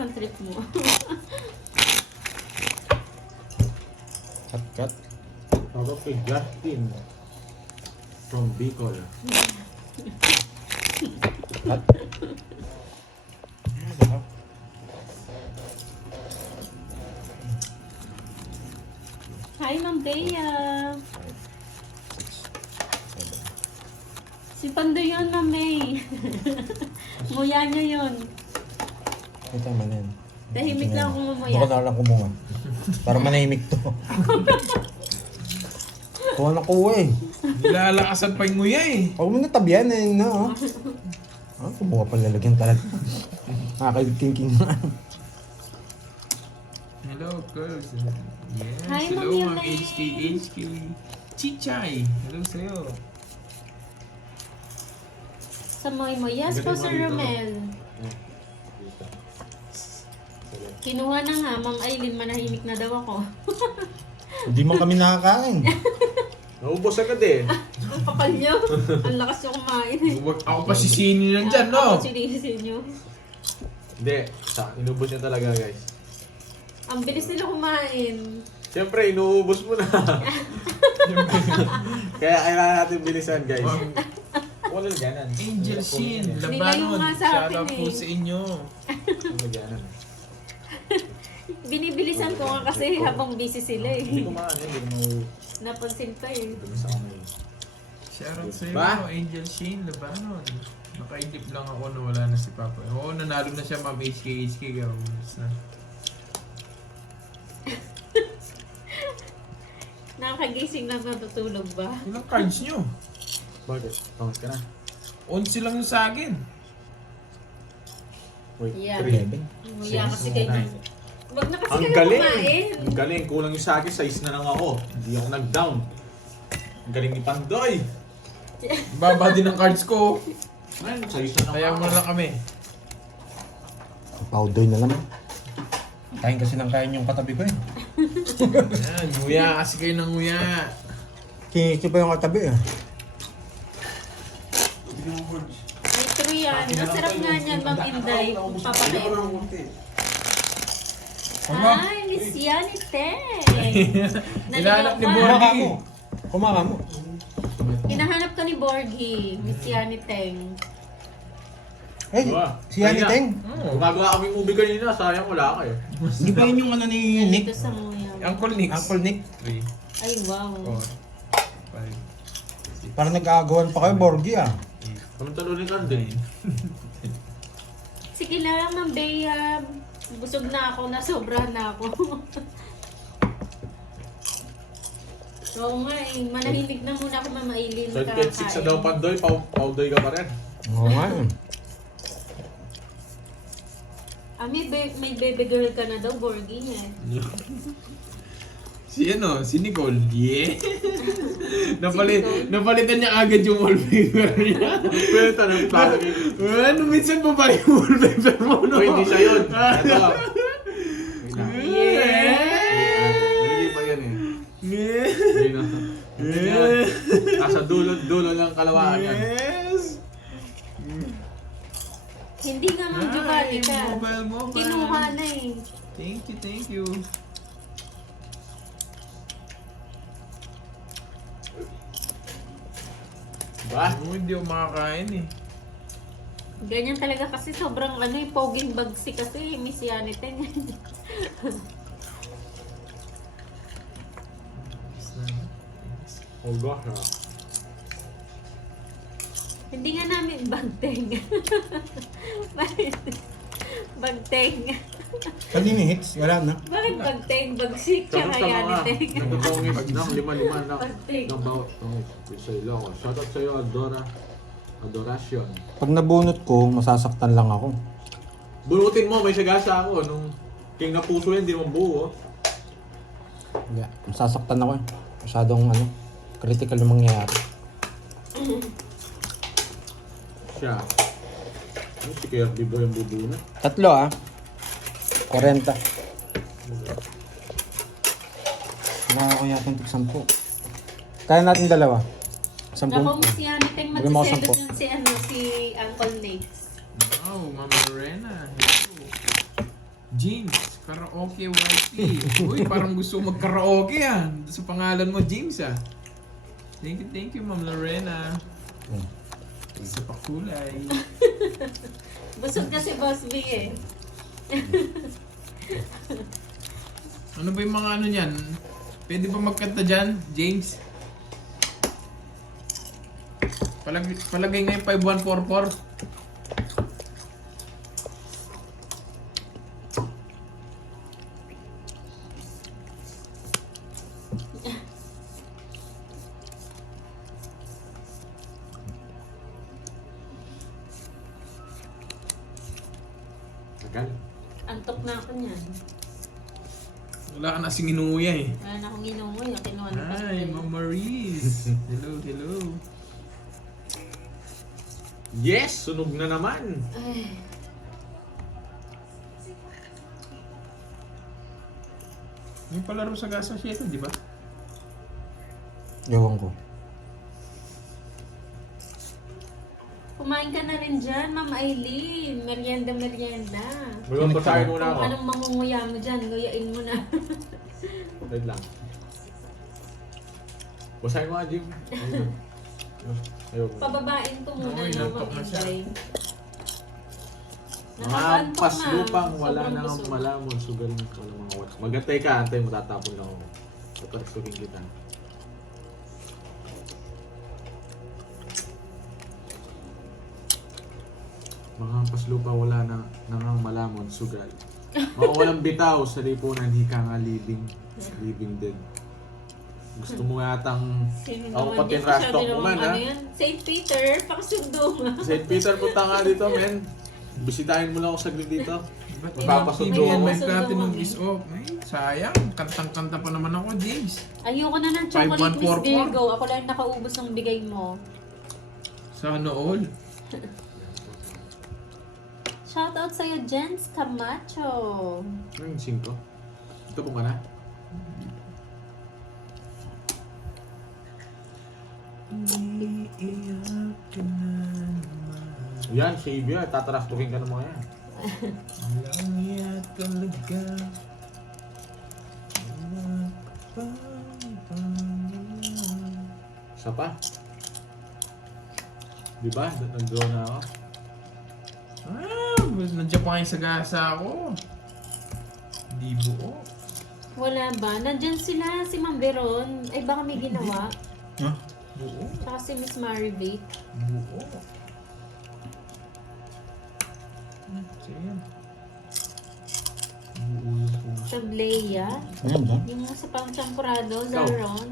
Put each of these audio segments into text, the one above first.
ang trip mo. Kat-kat. Ako kay Justin from Bicol. Kat. Hi, Ma'am Bea. Si Pandoy yun, Ma'am May. Nguya niya yun. Ito man yan. Tahimik lang ako mamaya. Baka na lang kumuha. Para manahimik to. Kuha na kuha eh. Nilalakasan pa yung nguya eh. Huwag mo na tabihan eh. No? Ah, kumuha pa lalagyan talaga. Nakakaliking na. Hello, girls. Yes, Hi, hello, Ma'am Ma'am Yulay. HK. Chichay. Hello sa'yo. Sa Moy. Yes po, Sir Romel. Kinuha na nga, Ma'am Aileen, manahimik na daw ako. Hindi man kami nakakain. Naubos agad eh. Ang kapal niyo. Ang lakas niyo kumain eh. Ako pa si Sini yan dyan, no? Ako sinisin niyo. Hindi, inubos niya talaga guys. Ang bilis nila kumain. Siyempre, inuubos mo na. Kaya kailangan natin bilisan guys. Wala ganan. Angel Shin, Nilayo Labanon. nga sa Shout akin out po eh. sa inyo. Wala ganan. Binibilisan ko nga kasi habang busy sila Hindi eh. ko maano, hindi ko mau... Napansin pa eh. Sa kamay. Shout out sa'yo, Ba? Angel Shin, Labanon. Nakaidip lang ako na wala na si Papa. Oo, nanalo na siya, Ma'am HK. Kaya umalis na. Nakakagising lang natutulog ba? Ilang cards nyo? Bakit? Pangat ka na. 11 lang yung sa akin. Wait, Yeah. 3. Nguya kasi kayo. Wag na kasi Ang kayo galing! kumain. Ang galing! Kulang yung sa akin, size na lang ako. Hindi ako nag-down. Ang galing ni Pandoy! Baba din ang cards ko. Man, size na lang Kaya mo lang kami. Powder na naman. Kain kasi ng kain yung katabi ko eh. Yan, nguya kasi kayo ng nguya. Kinisi pa yung katabi eh. May true yan. Ang sarap nga niyan, Ma'am Inday. Papakain mo. Ay, Miss Yani Teng. Ilalap ni Naligaw ka. Kumaka Borgie. mo. Kumaka mo. Hinahanap ka ni Borgie. Miss Yani Teng. Eh, Diba? si Yani Kaya- Teng. Gumagawa kaming movie kanina, sayang wala ka eh. Di ba yun yung ano ni Nick? Ito sa nguya. Uncle Nick. Uncle Nick. 3, Ay, wow. 4, 5, Parang nag-aagawan pa kayo, Borgie ah. Kamantalunin ka din. Sige lang, Ma'am Bea. Busog na ako, nasobrahan na ako. Oo nga eh, manahimik na muna ako, Ma'am Aileen. Sa 6 na daw Pandoy, Paudoy ka pa rin. Oo nga eh. May baby girl ka na daw, Borgie niya. Si ano, si Nicole. Yeah. Napalitan niya agad yung wallpaper niya. Pero tanong pa. Ano, minsan pa ba yung wallpaper mo, no? Uy, hindi siya yun. Ito. Yeah. Hindi pa yan eh. Yeah. Hindi na. Hindi yan. Nasa dulo ng kalawaan yan. Yes. Hindi nga, Ma'am Giovanni ka. Mobile. Kinuha na eh. Thank you. Ba? Hindi ako makakain eh. Ganyan talaga kasi sobrang ano eh, poging bagsi kasi, Miss Yani Teng. Oh gosh ah. Hindi nga namin bagteng. Bagteng. Pag hits, wala na. Bakit bagteng? Bagsik tsaka Yani Teng. Nagtutongis na, lima na. Bagteng. Ng bawat tongis. Sa ilo ko. Shoutout sa'yo, Adoration. Pag nabunot ko, masasaktan lang ako. Bunutin mo, may sagasa ako. Nung king na puso yan, di naman buo. Hindi, masasaktan ako eh. Masyadong ano, critical yung mangyayari. Siya. Ano si Kirby ba yung bubunot? 3 ah. 40. Nakaka ko yata yung 10. Kaya natin 2. 10. Naku, Miss Yani Teng, Bigyan mo ako magsiselos 10. yun si, si Uncle Nate. Wow, Mama Lorena. Hello. James, karaoke Whitey. Uy, parang gusto mo mag-karaoke ah. Sa pangalan mo, James ah. Thank you, Ma'am Lorena. Isa pa kulay. Busog kasi Boss B eh. Ano ba yung mga ano niyan? Pwede ba magkanta dyan, James? Palagay ngayon 5144. Tagal. Antok na ako niyan. Wala ka na sing inuya eh. Wala na akong ginungoy. Kinuha na Hi, Ma'am Maurice. Hello. Yes! Sunog na naman! Ay, Yung palaro sa Gasa 7, di ba? Ewan ko. kumain ka na rin dyan, Ma'am Aileen. Merienda. Magawang basahin muna Kung ako. anong mangunguya mo dyan, guyain mo na. Wait lang. Basahin mo nga, Jim. Ayoko. Pababain ko muna Ay, no, nantok na siya. mag-enjoy. Mga Nakakantok paslupang na. wala Sobrang na busog. ang malamon. Sugaling ko ng mga watch. Magantay ka, antay matatapon lang ako. Tatarsukin kita. Mga paslupa wala na nangang malamon, sugal. Mga walang bitaw sa lipunan, hika nga living dead. Gusto mo yatang Sino ako naman pati yan? trash Masyado talk mo namang man, ha? ano yan? St. Peter, pakasundo nga. St. Peter, punta nga dito, men. Bisitahin mo lang ako saglit dito. Ba't Magpapasundo yan, ako. may Pasundo platinum mo. is off. Ay, sayang. Kantang-kanta pa naman ako, James. Ayoko na ng chocolate, Miss 5144. Virgo. Ako lang nakaubos ng bigay mo. Sana all. Shoutout sa'yo, Jens Camacho. Ano yung 5? Ito po ka na? Yan, Xavier. Tataraktukin ka ng mga yan. Walang iya talaga. Isa pa. Diba? Nag-draw na ako. Nandiyan pa kayo sa gasa ako. Di buo. Wala ba? Nandyan sila, si Ma'am Veron. Ay, baka may ginawa. Huh? Buo. Tsaka si Miss Maribate. Buo. So yan. Buo yung puso. Sa Bleya. Ayan ba? Yung sa pang-champurado, Zaron.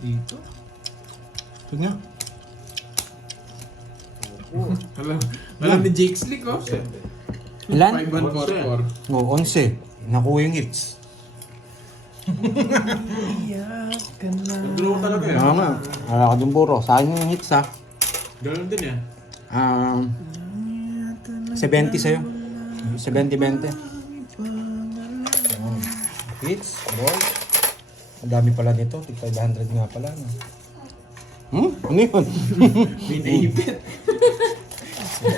Dito. Ito nga. Alam ni Jake Slick oh. Ilan? 5144. Oo, 11. Nakuha yung hits. Iyak ka na. Nag-draw talaga eh. Oo nga. Wala ka dun puro. Sa akin yung hits ha. Ganun din yan. 70 sa'yo. 70-20. Hits, ball. Ang dami pala nito. Tig 500 nga pala. No? Ano yun? May naipit.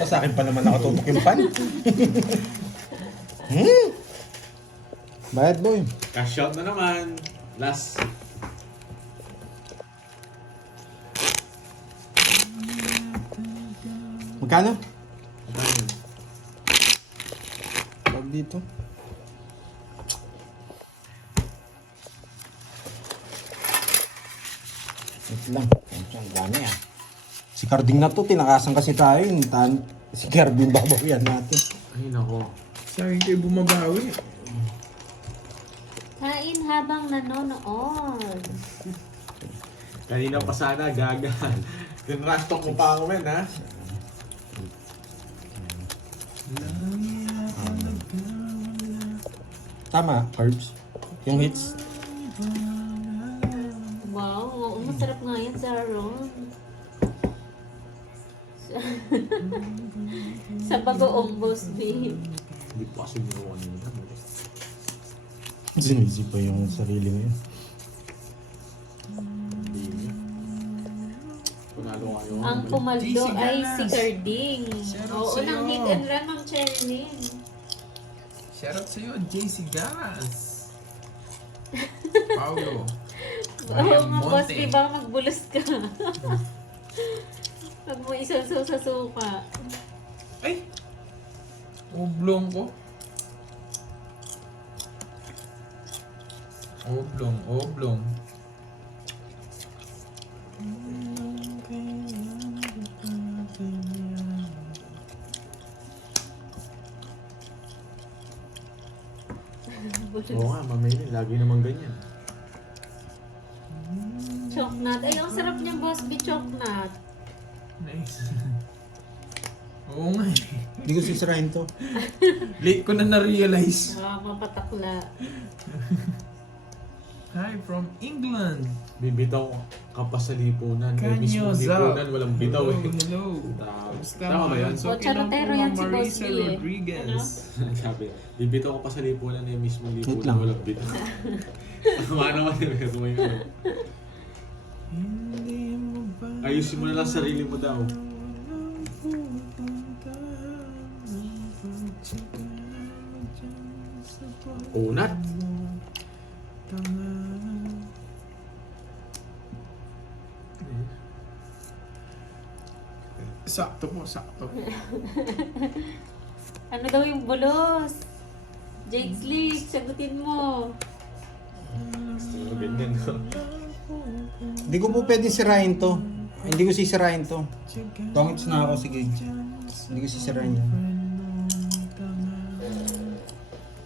Sa akin pa naman nakatutok yung pan. Bayad boy. Cash out na naman. Last. Magkano? Ano yun? Pag dito. Wait lang. Ang dami ah. Si Carding na to, tinakasan kasi tayo. Si Carding babawian natin. Ay, nako. Sa akin kayo bumabawi. Kain habang nanonood. Kanina pa sana, gaga. Tinrastok mo pa ako, men, ha? Tama, carbs. Yung hits. Wow, oo, masarap nga yan, Zaron. Sa bagoong Boss B. Hindi pa kasi ginawa nila. Sinisip pa yung sarili mo yun. Panalo kayo. Ang pumaldo GC ay Gas. si Carding. Shoutout Oo, sa'yo. nang hit and run ng Cherlyn. Shoutout sa'yo, JC Gas. Paulo. Oo nga, boss, Monte. di ba magbulos ka? Pag mo isasaw sa suka. Ay! Oblong ko. Oblong. Oo nga, mamili. Lagi naman ganyan. Choknat. Ay, ang sarap niya, boss, be choknat. Nice. Oo nga eh. Hindi ko sisirahin to. Late ko na na-realize. Mapatakla. Hi from England. Bibitaw ka pa sa lipunan. Eh, Kanyo, mismo Zap. lipunan, walang bitaw eh. Hello. Tama ba yan? So, O, charotero yan si Boss Marisa Lee, eh. Rodriguez. Sabi, bibitaw ka pa sa lipunan eh, mismo Wait lipunan, lang. walang bitaw. Tama naman eh, pero may ano. Hindi mo ba Ayusin mo na lang sarili mo daw. Unat! Sakto po, sakto. Ano daw yung bulos? Jake Slick, sagutin mo. So, ganyan no? Hindi ko po pwede sirahin to. Hindi ko sisirahin to. Tongits na ako, sige. Hindi ko sisirahin yan.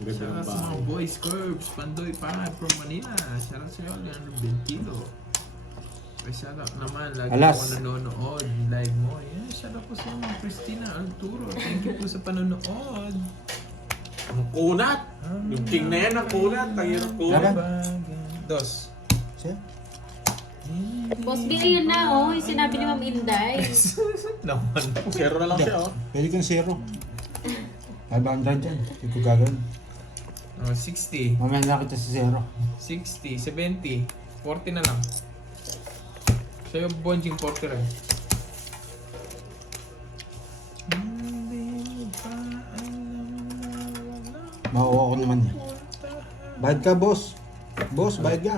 Ganda ng Shoutout sa bahay. mga boys, Curbs, Pandoy Panad from Manila. Shoutout sa iyo, Leandro Bentilo. Shoutout naman, lagi Alas. ako nanonood, live mo. Yeah, shoutout po sa iyo, mga Christina Arturo. Thank you po sa panonood. Ang kunat! Yung king na yan, ang kunat! Ang yan ang kunat! Dos. Siya? Boss B, ayun na, oh. Yung sinabi ni Ma'am Inday. Naman. Zero na lang siya oh. Pwede kang zero. 500 yan. Hindi ko gagawin. Oh, 60. Mamaya na kita sa zero. 60, 70, 40 na lang. Sa'yo, Bonjing, 40 rin. Makuha ko naman yan. Bayad ka, boss. Boss, bayad ka.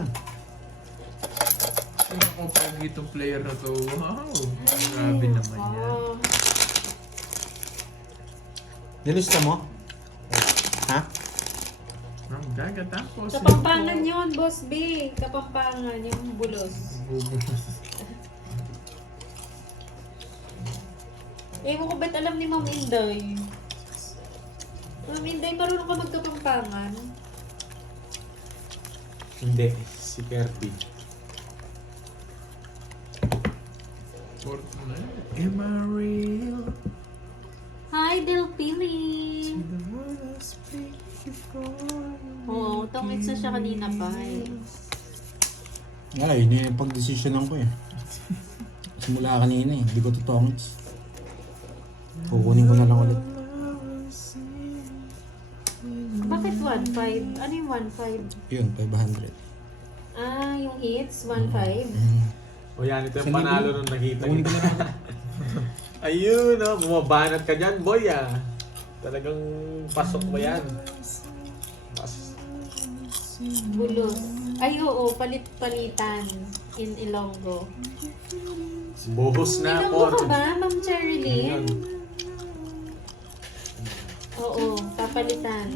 Sino ko pag itong player na to? Wow! Grabe naman yan. Oh. Nilista mo? Ha? Ang gagatapos. Kapampangan yun, Boss B. Kapampangan yung bulos. Ewan ko ba't alam ni Ma'am Inday? Ma'am Inday, marunong ka magkapampangan? Hindi, si Kirby. Am I real? Hi, Del Pili! Oo, tongits na siya kanina pa eh. Ay, yun yung pag-desisyonan ko eh. Simula kanina eh. Hindi ko to tongits. Kukunin ko na lang ulit. Bakit 1.5? Ano yung 1.5? Yun, 500. Ah, yung hits, 1.5. O yan, ito yung Sa panalo libo. nung nakita Kukunin ko niyo. na lang. Ayun, oh, bumabanat ka dyan, boy, ah. Talagang pasok mo yan. Bulos. Ay, oo, palit-palitan in Ilonggo. Buhos na Ilonggo po. ka ba, Ma'am Cherilyn? Ayun. Oo, papalitan.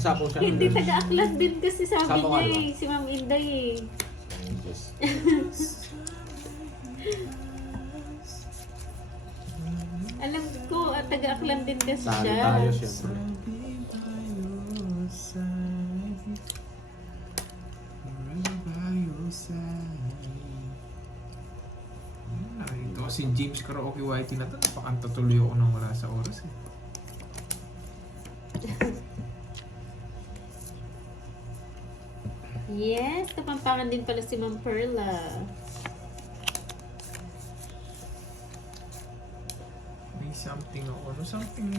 Sapo siya. Hindi taga-aklas din kasi sabi Sapo niya ka, eh, si Ma'am Inday eh. Alam ko, taga-aklan din kasi Sali siya. tayo, syempre. Ito si James Karaoke Whitey na to. Napakanta tuloy ako nang wala sa oras eh. Yes, kapampangan din pala si Ma'am Perla. May something ako. Ano something?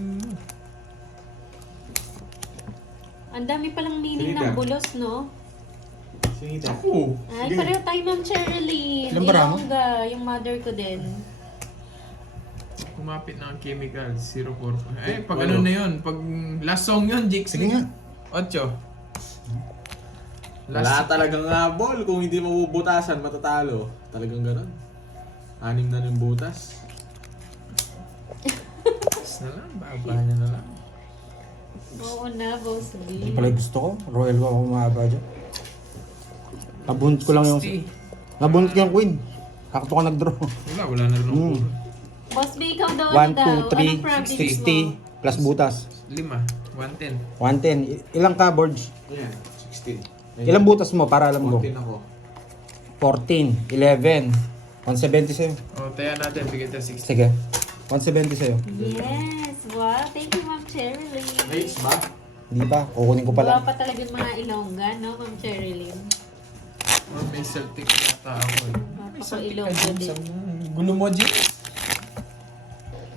Ang dami palang meaning Sige, ng Dad. bulos, no? Sige, tayo. Ako. Ay, pareho tayo Ma'am Cherilyn. Ilan bara mo? Ilongga, yung mother ko din. Kumapit na ang chemical, 044. Eh, pag ano na yun, pag last song yun, Jix. Sige nga. 8. Wala talagang ball. Kung hindi mabubutasan, matatalo. Talagang ganun. 6 na yung butas. na lang, baba niya na lang. Oo na, Boss Hindi B. pala yung gusto ko. Royal ko ako mahaba dyan. Nabunot ko lang yung... 60. Nabunot ko yung queen. Kakto ka nag-draw. Wala na rin ako. Boss B, ikaw daw 1, ano daw? 2, Anong 3, province mo? 60 plus butas. 5, 110. 110. Ilang ka, Borge? Ayan, 16. Ilang butas mo para alam ko? 14 ako. 14, 11, 170 sa'yo. O, taya natin, bigyan tayo 60. Sige. 170 sa'yo. Yes! Wow! Thank you, Ma'am Cherilyn. Mates ba? Hindi pa. Kukunin ko pa Wala lang. pa talaga yung mga Ilongga, no, Ma'am Cherilyn? Or may Celtic yata ako eh. May Ako Celtic ka Ilonggo din din. sa gulo mo, Jix.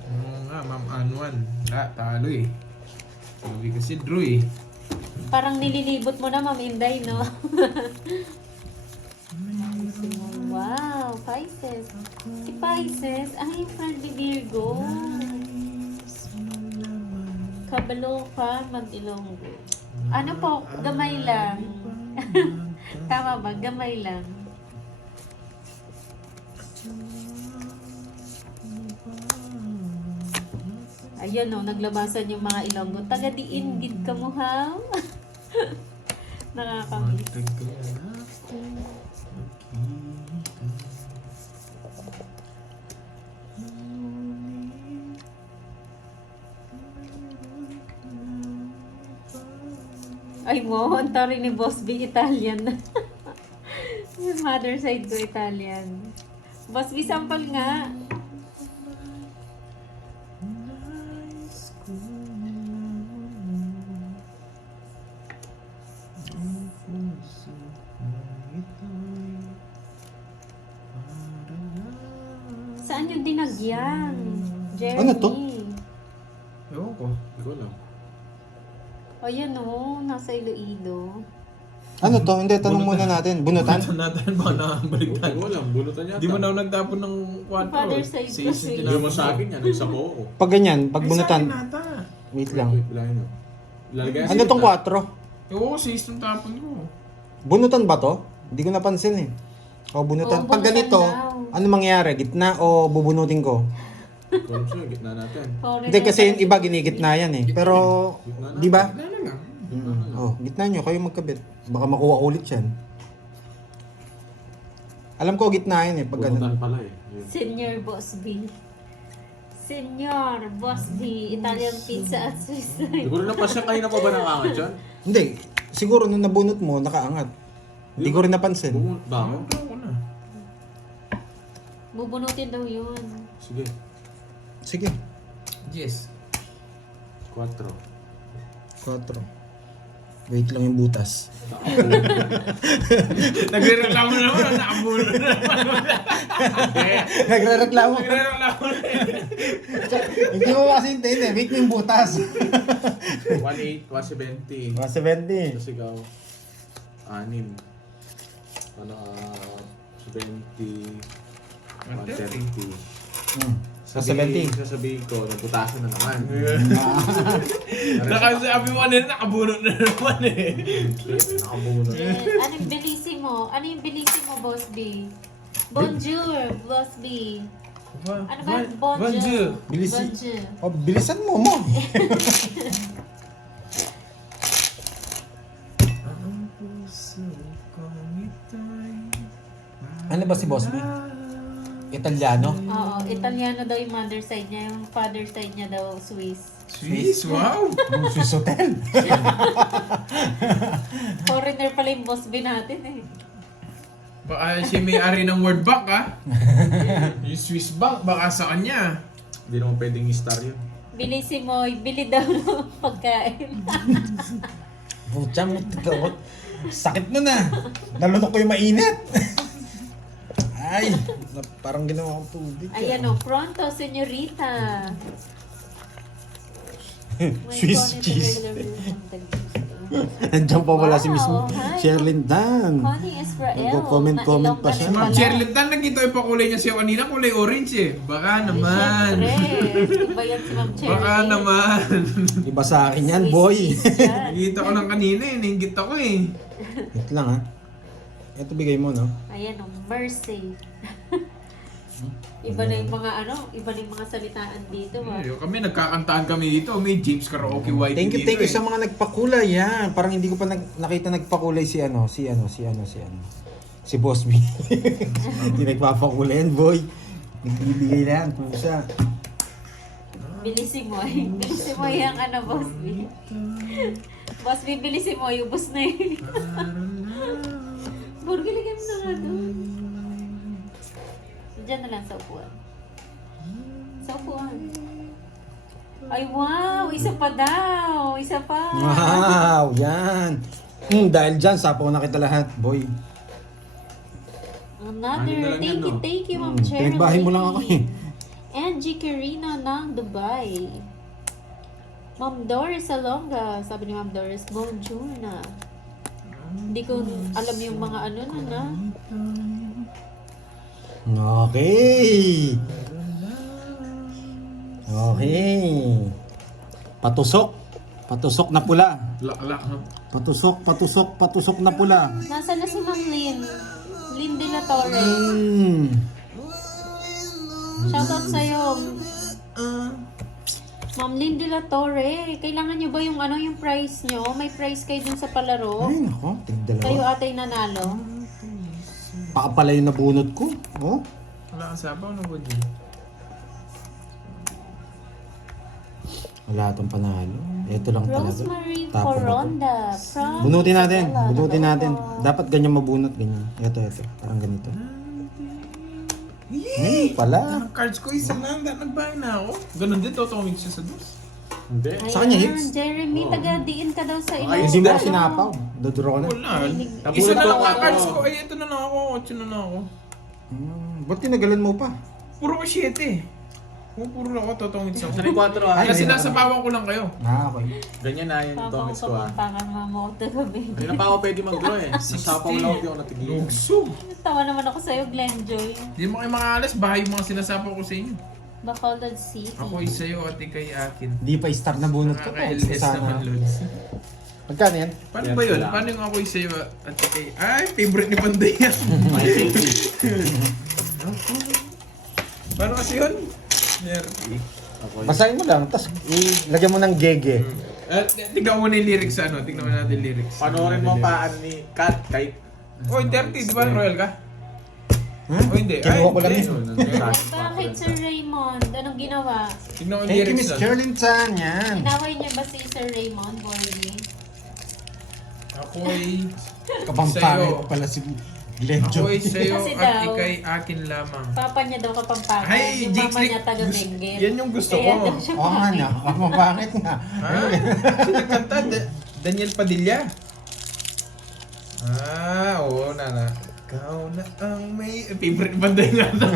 Oo nga, Ma'am Anwan. Wala, talo eh. Sabi kasi Drew eh. Parang nililibot mo na, Ma'am Inday, no? Wow! Pisces. Si Pisces, ay, friend ni Virgo. Kabalo ka, mag-Ilonggo. Ano po, gamay lang. Tama ba? Gamay lang. Ayun o, naglabasan yung mga Ilonggo. Taga-diinggit ka mo, ha? Nakakamiss. Ay mo, ang tari ni Boss B, Italian. Yung mother side ko, Italian. Boss B, sample nga. Saan yung dinagyan? Jeremy. Ano to? Ewan ko. Hindi ko alam. Ayan o, nasa Iloilo. Ano to? Hindi, tanong muna natin. Bunutan? Bunutan natin ba na Hindi baliktad? ko alam. Bunutan yata. Di mo na ako nagtapon ng 4. Father side kasi. Hindi mo sa akin yan. Isa ko ako. Pag ganyan, pag bunutan. nata. Wait lang. Wait, bilangin mo. Lalagay Ano tong 4? Oo, 6 yung tapon ko. Bunutan ba to? Hindi ko napansin eh. O bunutan. Oo, Pag bunutan ganito, daw. ano mangyayari? Gitna o bubunutin ko? Kung siya, gitna natin. Foreigner Hindi kasi yung pala. iba ginigitna yan eh. Pero, di ba? Wala na lang. Oh, gitna nyo, kayo magkabit. Baka makuha ulit yan. Alam ko gitna yan eh, pag Bunutan ganun. pala eh. Yun. Senior Boss B. Senior Boss B. Italian pizza at Swiss Hindi life. ko rin napasya kayo na pa ba nakangat yan? Hindi, siguro nung nabunot mo, nakaangat. Hindi ko rin napansin. Bumunot ba ako? Ano ko na? Bubunutin daw yun. Sige. Sige, Yes. 4. 4. Wait lang yung butas. Nagre-reklamo naman, nakabulo na naman. Nagre-reklamo. Nagre-reklamo na. Hindi mo kasi hintayin eh, wait mo yung butas. 1.8, 1.70. 170. Tapos ikaw, 6. Ano, 70, 130. Sasabihin ko, nagputasan na naman. Nakasabi mo na nakabunot na naman eh. Nakabunod. Anong bilisimo? Ano yung bilisimo, Boss B? Bonjour, Boss B. Ano ba? Bonjour. Bilisi. Bonjour. Oh, bilisan mo mo. Ano ba si Boss B? Italiano? Oo, Italiano daw yung mother side niya. Yung father side niya daw, Swiss. Swiss, wow! Swiss Hotel. Foreigner pala yung Boss B natin eh. Baka siya may-ari ng World Bank ha? Yung Swiss Bank, baka sa kanya. Hindi naman pwedeng i-star yun. Bilisimo, bili daw ng pagkain. Pucha mo, sakit mo na. Nalunok ko yung mainit. Ay, parang ginawa kong tubig. Ayan o, pronto, senyorita. Swiss cheese. Nandiyan pa wala si Miss Wow, hi. Sherlyn Dan. Connie Israel. Nagko-comment pa siya. Ma'am Cherlyn Tan, nakita yung pakulay niya siya kanina, kulay orange eh. Baka naman. Siyempre. Iba yan si Ma'am Cherry. Baka naman. Iba sa akin yan, boy. Nakita ko lang kanina eh, nainggit ako eh. Wait lang ha. Ito bigay mo, no? Ayan o, Mercy. Iba na yung mga iba na yung mga salitaan dito. Kami, nagkakantaan kami dito. May James Karaoke White Thank you dito sa mga nagpakulay yan. Parang hindi ko pa nakita nagpakulay si Boss B. Hindi nagpapakulay yan, boy. Nagbibigay na yan, pusa. Bilisimoy. Bilisimoy yung Boss B. Boss B, bilisimoy. Ubus na yun. Burgiligyan mo na nga doon. Diyan na lang sa upuan. Sa upuan. Ay, wow! Isa pa daw! Isa pa! Wow, yan. Dahil dyan, sapaw na kita lahat, boy. Another. Thank you, Ma'am Cherry. Pinagbahay mo lang ako eh. Angie Carino ng Dubai. Ma'am Doris Salonga. Sabi ni Ma'am Doris, bonjour na. Hindi ko alam yung mga na. Okay. Okay. Patusok na pula. Lak-lak no? Patusok na pula. Nasaan na si Ma'am Lynn? Lynn de la Torre. Shoutout sa'yo. Ma'am Lynn de la Torre. Kailangan nyo ba yung yung price nyo? May price kayo dun sa palaro? Ay, nako. Kayo Tigdalawa. atay nanalo? Baka pala yung nabunot ko. Oh. Wala kang sabaw no, Buddy? Wala itong panalo. Ito lang talaga. Rosemary Tapo ba to? Coronda from Bunutin natin. Isabela. Bunutin natin. Nakakatawa. Dapat ganyan mabunot. Ganyan. Ito. Parang ganito. Ngayon pala. Ang cards ko, isa lang. Nagbayad na ako. Ganun din, totomig siya sa dos. Hindi. Ayan, Sa kanya, hits? Jeremy, taga-diin ka daw sa ilo. Ay, Hindi mo ako sinapaw. Dodoro ka na. Wala. Nabulat Isa na lang ako. ang cards ko. Ay, ito na lang ako. 8 na lang ako. Ba't tinagalan mo pa? Puro ko 7. Puro lang ako, totomig sa Actually, ako. 4 ah. Kasi nasa pawang ko lang kayo. Okay. Ganyan na yung Papaw tongits ka ko ah. pang parang mamota gabi. Hindi na pa ako pwede mag-draw eh. Nasapaw lang ako, di ako natigil. Lugso. Tawa naman ako sa'yo, Glenjoy. Hindi mo kayo makaalas. Bahay yung mga sinasapaw ko sa inyo. Bacolod City. Ako sa'yo at ikay akin. Hindi pa star na bunot ko po. Nakaka-LS naman, Sana. Lods. Magkano yan? Paano Yan ba yun? sila. Paano yung ako'y sa'yo at ikay... Ay, favorite ni Panday yan. Paano kasi yun? Nerdy. Basahin mo lang, tapos ilagyan mo ng gege. Tignan mo na yung lyrics sa ano. Tignan mo natin yung lyrics. Panoorin mo pa ni Kat kay... Oy, 30, di ba? Royal ka? Huh? O hindi. Kinuha ko lang hindi. yun. Bakit, Sir Raymond? Anong ginawa? Tignan mo yung Thank you, lyrics Miss doon. Sherlyn Tan. Yan. Inaway niya ba si Sir Raymond, Bordy? Ako'y... Kapampangit Sa'yo. pala si Glenjo. Ako'y sa'yo Kasi at daw- ikay akin lamang. Papa niya daw kapampangan. Ay, yung Jake mama niya Slick. taga-Benguet. Yan yung gusto Kaya ko. daw siya Oo nga niya. Kapapangit nga. Ha? Sino nagkanta? Daniel Padilla? Oo, nana. Ikaw na ang may... Favorite banda nga to.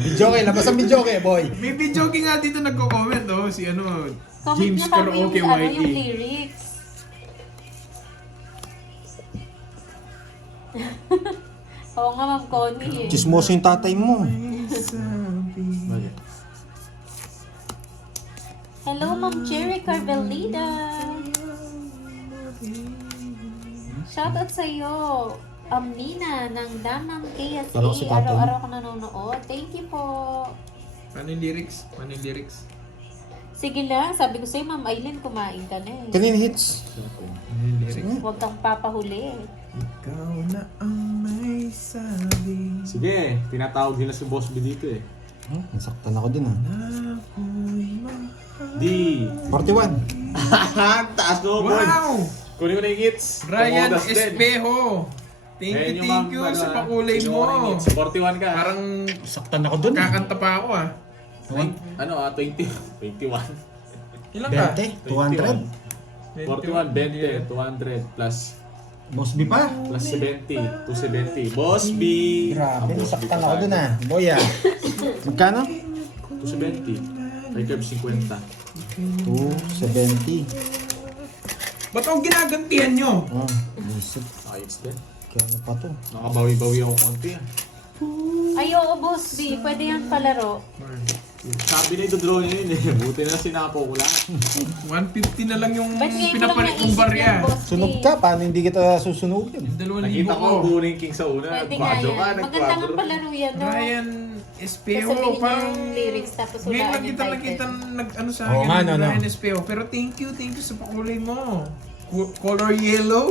Video okay. Labas ang video okay, boy. May video nga dito nagko-comment, oh. Si ano, Comment James niya kami yung, Karaoke yung Whitey. lyrics. Oo nga, Ma'am Connie eh. Chismoso yung tatay mo. Bakit? Hello, Ma'am Cherry Carvelida. Shoutout sa iyo, Amina ng Damang KSA. Parang si tatay. Araw-araw ko nanonood. Thank you po. Ano yung lyrics? Ano yung lyrics? Sige lang, sabi ko sa'yo, Ma'am Aileen, kumain ka na eh. Kanina hits. Ano yung lyrics? Huwag kang papahuli eh. Ikaw na ang may sabi. Sige, tinatawag nila si Boss B dito eh. Nasaktan ako dun ah. Ako'y D. 41. Taas mo, boy. Wow! Kunin ko na yung hits. Ryan Tumodas din. Espejo. Thank you sa pakulay mo. 41 ka. Parang Saktan ako dun. kakanta pa ako ah. 20. 21. Ilan ka? 20. 200. 41, 20, 200 plus Boss B pa. plus 70, 270. Boss B. Grabe, Boss B nasaktan pa ako tayo. dun ah. Boy ah. Magkano? 270. Kay Curb 50. 270. Ba't ako ginagantihan nyo? Isip. Ayos din. Kaya ano pa to? Nakabawi-bawi ako konti ah. Ay, oo, Boss B. Pwede yan palaro. Sabi na ito-draw niya yun eh. Buti na sinapo ko lahat. 150 na lang yung Ba't ngayon mo lang pinapalit kong naisip barya. yan, Boss B? Sunog ka, paano hindi kita susunugin? Yung 2,000 Nakita ko ko. ang Buring King sa una. Pwede nga Nagkwadro yan. ka, Maganda nga nagkwadro. palaro yan, no? Ryan Espejo, Sasabihin niya parang... yung lyrics tapos Ngayon hulaan lang yung kita title. nakita nag-ano sa Oo akin, nga, no, no. Ryan Espejo. Pero thank you sa pakulay mo. Color yellow.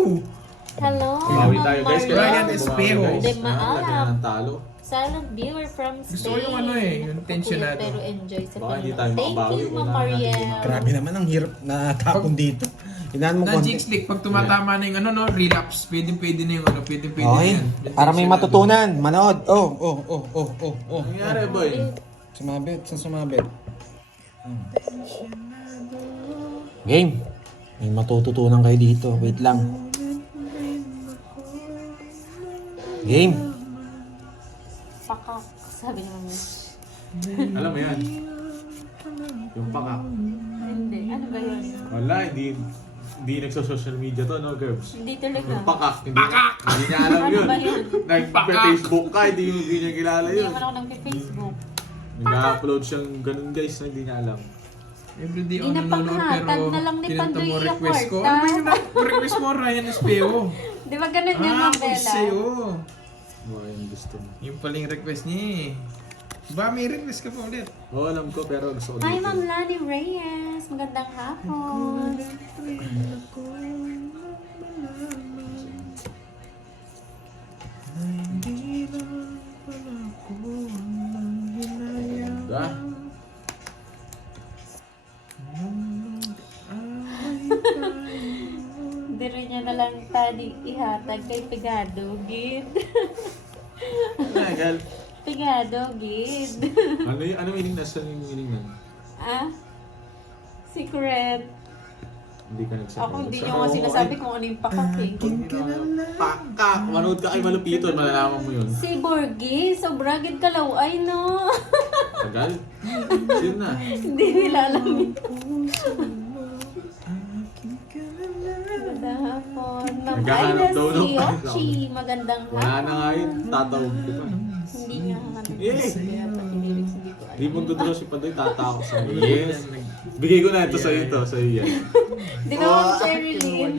Hello, Bawi tayo guys. Mario. Ryan Espejo. De Lagyan Maalam. ng talo. Silent viewer from Spain. Gusto ko yung ano eh, yung tensionado. Pero enjoy sa Baka hindi panonood. tayo Thank makabawi you, kung Ma'am natin Mariel. Grabe naman, ang hirap na tapon dito. Inaan mo Na konti. Jinx League, pag tumatama na yung ano no, relapse. Pwede na yung ano, pwede Okay, na yan. para may Tensionado. matutunan. Manood. Oh. Ano nangyari boy? Sumabit, saan sumabit? Game. May matututunan kayo dito. Wait lang. Game. Pakak, sabi naman niya. Alam mo yan. Yung pakak. Hindi, ano ba yun? Wala, hindi nagsa-social media to, no, Gerbs? Hindi talaga. Yung pakak. Hindi niya alam Ano yun. ba yun? Nag-Facebook ka, hindi niya kilala Hindi yun. naman ako nag-Facebook. Nag-upload siyang ganun guys na hindi niya alam. Everyday Di ako na nanonood pero panghatag na lang ni kinanta Pandoy mo yung request ko. kwarta. Ano ba yung request mo, Ryan Espejo? Di ba ganun yung Ah, Bella? sa'yo. Mga yung gusto mo. Yung pala yung request niya eh. Ba, may request ka pa ulit. Oo, alam ko, pero gusto ko Hi, dito. Ma'am Lani Reyes. Magandang hapon. Ganda. Hindi rin niya na lang tali ihatag kay Pigado, Gid. Nagal. Pigado, Gid. Ano meaning nasa yung meaning nun? Ah? Secret. Hindi ka nagsabi. Ako hindi niyo nga sinasabi kung ano yung pakak eh. Pakak! Manood ka kay Malupito, malalaman mo yun. Si Borgie, sobrang gid kalaway, no? Tagal? Yun na. Hindi nila alam yun. Magandang hapon. Ma'am Naghahanap Ida daw ng Siochi. Magandang hapon. Wala na nga yun. Tatawag ko pa. Hindi niya nga Eh! kaya pati lyrics hindi ko Di alam. mo doon si Pandoy, tatakot sa iyo. Yes. Bigay ko na ito sa iyo, sa'yo yan. Di ba Ma'am Sherilyn?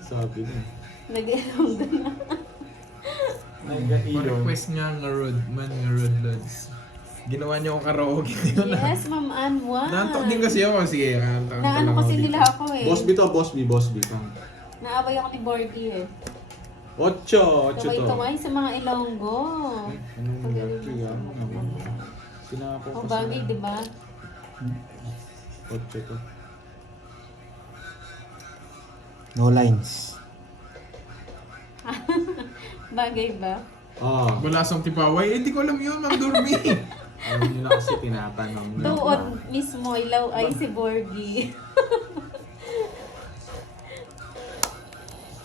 Sabi niya. Nag-ilong na. Pa-request nga nga Rod, man nga Rod Lods. Ginawa niyo akong karaoke. Yes, Ma'am Anwa. Nantok din kasi ako. Sige, kantahan ko Naano lang kasi ako nila dito. ako eh. Boss B. Naaway ako ni Borgie eh. Ocho to. Kaway-kaway sa mga Ilonggo. Anong lucky yan? Sinako O ko sa bagay, di ba? Ocho to. No lines. Bagay ba? Ah, Balasang tipaway. Eh, di ko alam yun, Ma'am Dormi. alam niyo na kasi tinatanong niyo. Tuon mismo, ilaw ay si Borgie.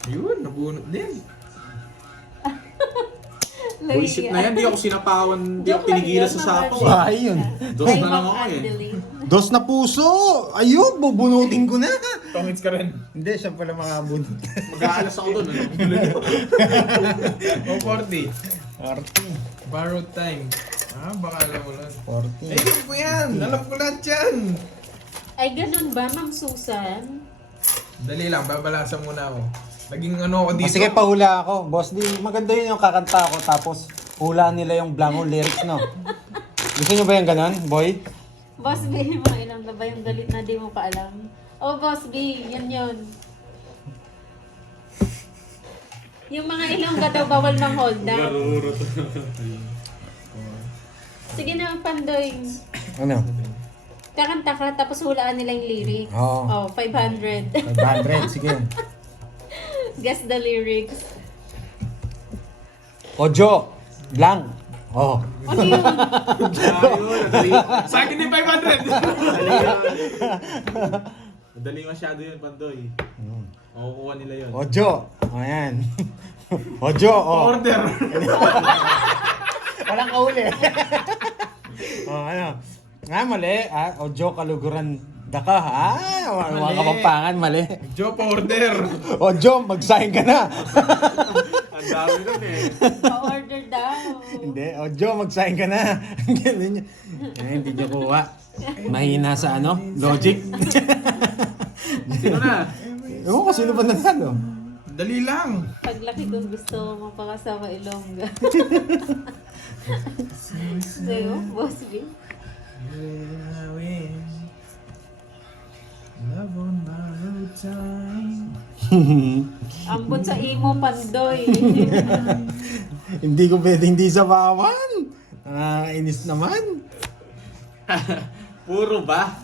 Yun, nabunot din. Bullshit na yan, di ako sinapawan, di ako tinigilan sa sapaw. Bahay yun. Dos na lang ako eh. Dos na puso! Ayun, bubunutin ko na! Tongits ka rin. Hindi, siya pala mga bunot. Mag-aalas ako doon. O, 40. 40. Borrowed time. Ah, baka alam mo lang. 40. Eh, alam ko yan. Alam ko lahat yan. Ay, ganun ba, Ma'am Susan? Dali lang, babalasan muna ako. Naging ano ako dito. Sige, pahula ako. Boss, di maganda yun yung kakanta ko tapos hula nila yung blanco lyrics, no? Gusto nyo ba yung ganon, boy? Boss B, mga ilang na ba yung galit na di mo pa alam? Oh, Boss B, yun yun. Yung mga ilang daw bawal ng hold down. Sige na, Pandoy. Ano? Kakanta ka, tapos hulaan nila yung lyrics. Oo. Oh, 500. 500, sige. Guess the lyrics. Ojo, blank. Oh. Ano yun? Ayun, nadali. Sa akin din 500. Madali masyado yun, Pandoy. Makukuha nila yun. Ojo. Ayan. Ojo, oh. Order. Walang kauli. Oh, ano? Nga, mali. Ah, Ojo, kaluguran Daka, mga Mali. kapampangan, mali. Joe pa order. O, Jom, mag-sign ka na. Ang dami nun eh. Pa-order daw. Hindi, o, Jom, mag-sign ka na. Hindi niyo kuha. Mahina sa ano? Logic. Sino na? Ewan ko, sino ba nanalo? Dali lang. Paglaki kong gusto mo mapakasama Ilongga. Sa'yo, Boss B. Love on borrowed time. Ambot sa imo, Pandoy. Hindi ko pwede hindi sabawan. Nakakainis naman. Puro ba?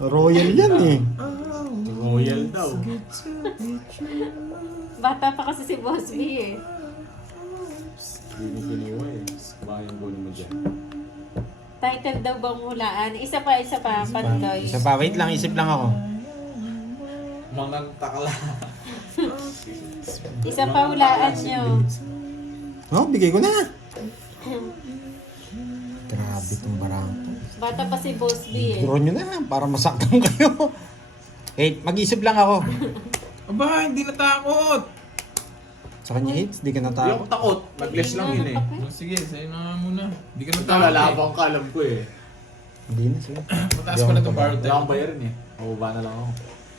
Royal yan eh. Royal daw. Bata pa kasi si Boss B eh. Hindi ko kinuha eh. Baka yung goal mo dyan. Title daw bang hulaan? Isa pa, Pandoy. Isa pa, wait lang, isip lang ako. Mga takla. Isa pa hulaan nyo. Oh, bigay ko na. Grabe tong barangko. Bata pa si Boss B eh. Draw nyo na, para masaktan kayo. Wait, mag-isip lang ako. Aba, hindi natakot. Sa kanya hits, di ka Hindi natakot. ako takot. Nag-less lang yun eh. Oh, sige, sa'yo na nga muna. Hindi ka Ito natakot eh. lalabang ka, alam ko eh. Hindi na, sige. Mataas pa na itong borrowed Wala time. akong bayarin eh. Mababa na lang ako.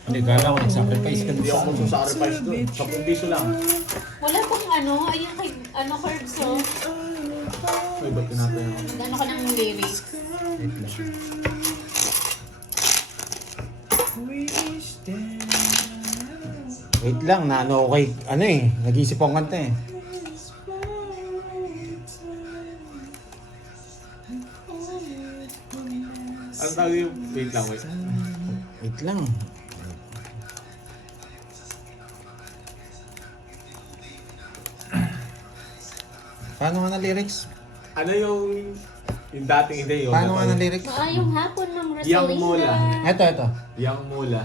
Hindi, kala ko nag-sacrifice ka Hindi doon ako sa akin. magsasacrifice doon. 10 piso lang. Wala pang ano, ayun kay, ano, Curbs oh. Ay, ba't tinatay ako? Ano ka ng lyrics? Wait lang. Wait lang, naano ko kay, ano eh, nag-iisip akong kanta eh. Ano tawag yung... Wait lang, wait. Wait lang. Paano nga na lyrics? Ano yung... Yung dating hindi yun. Paano nga na lyrics? Maayong hapon, Ma'am Yang Mola. Rosalina. Eto. Yang mula.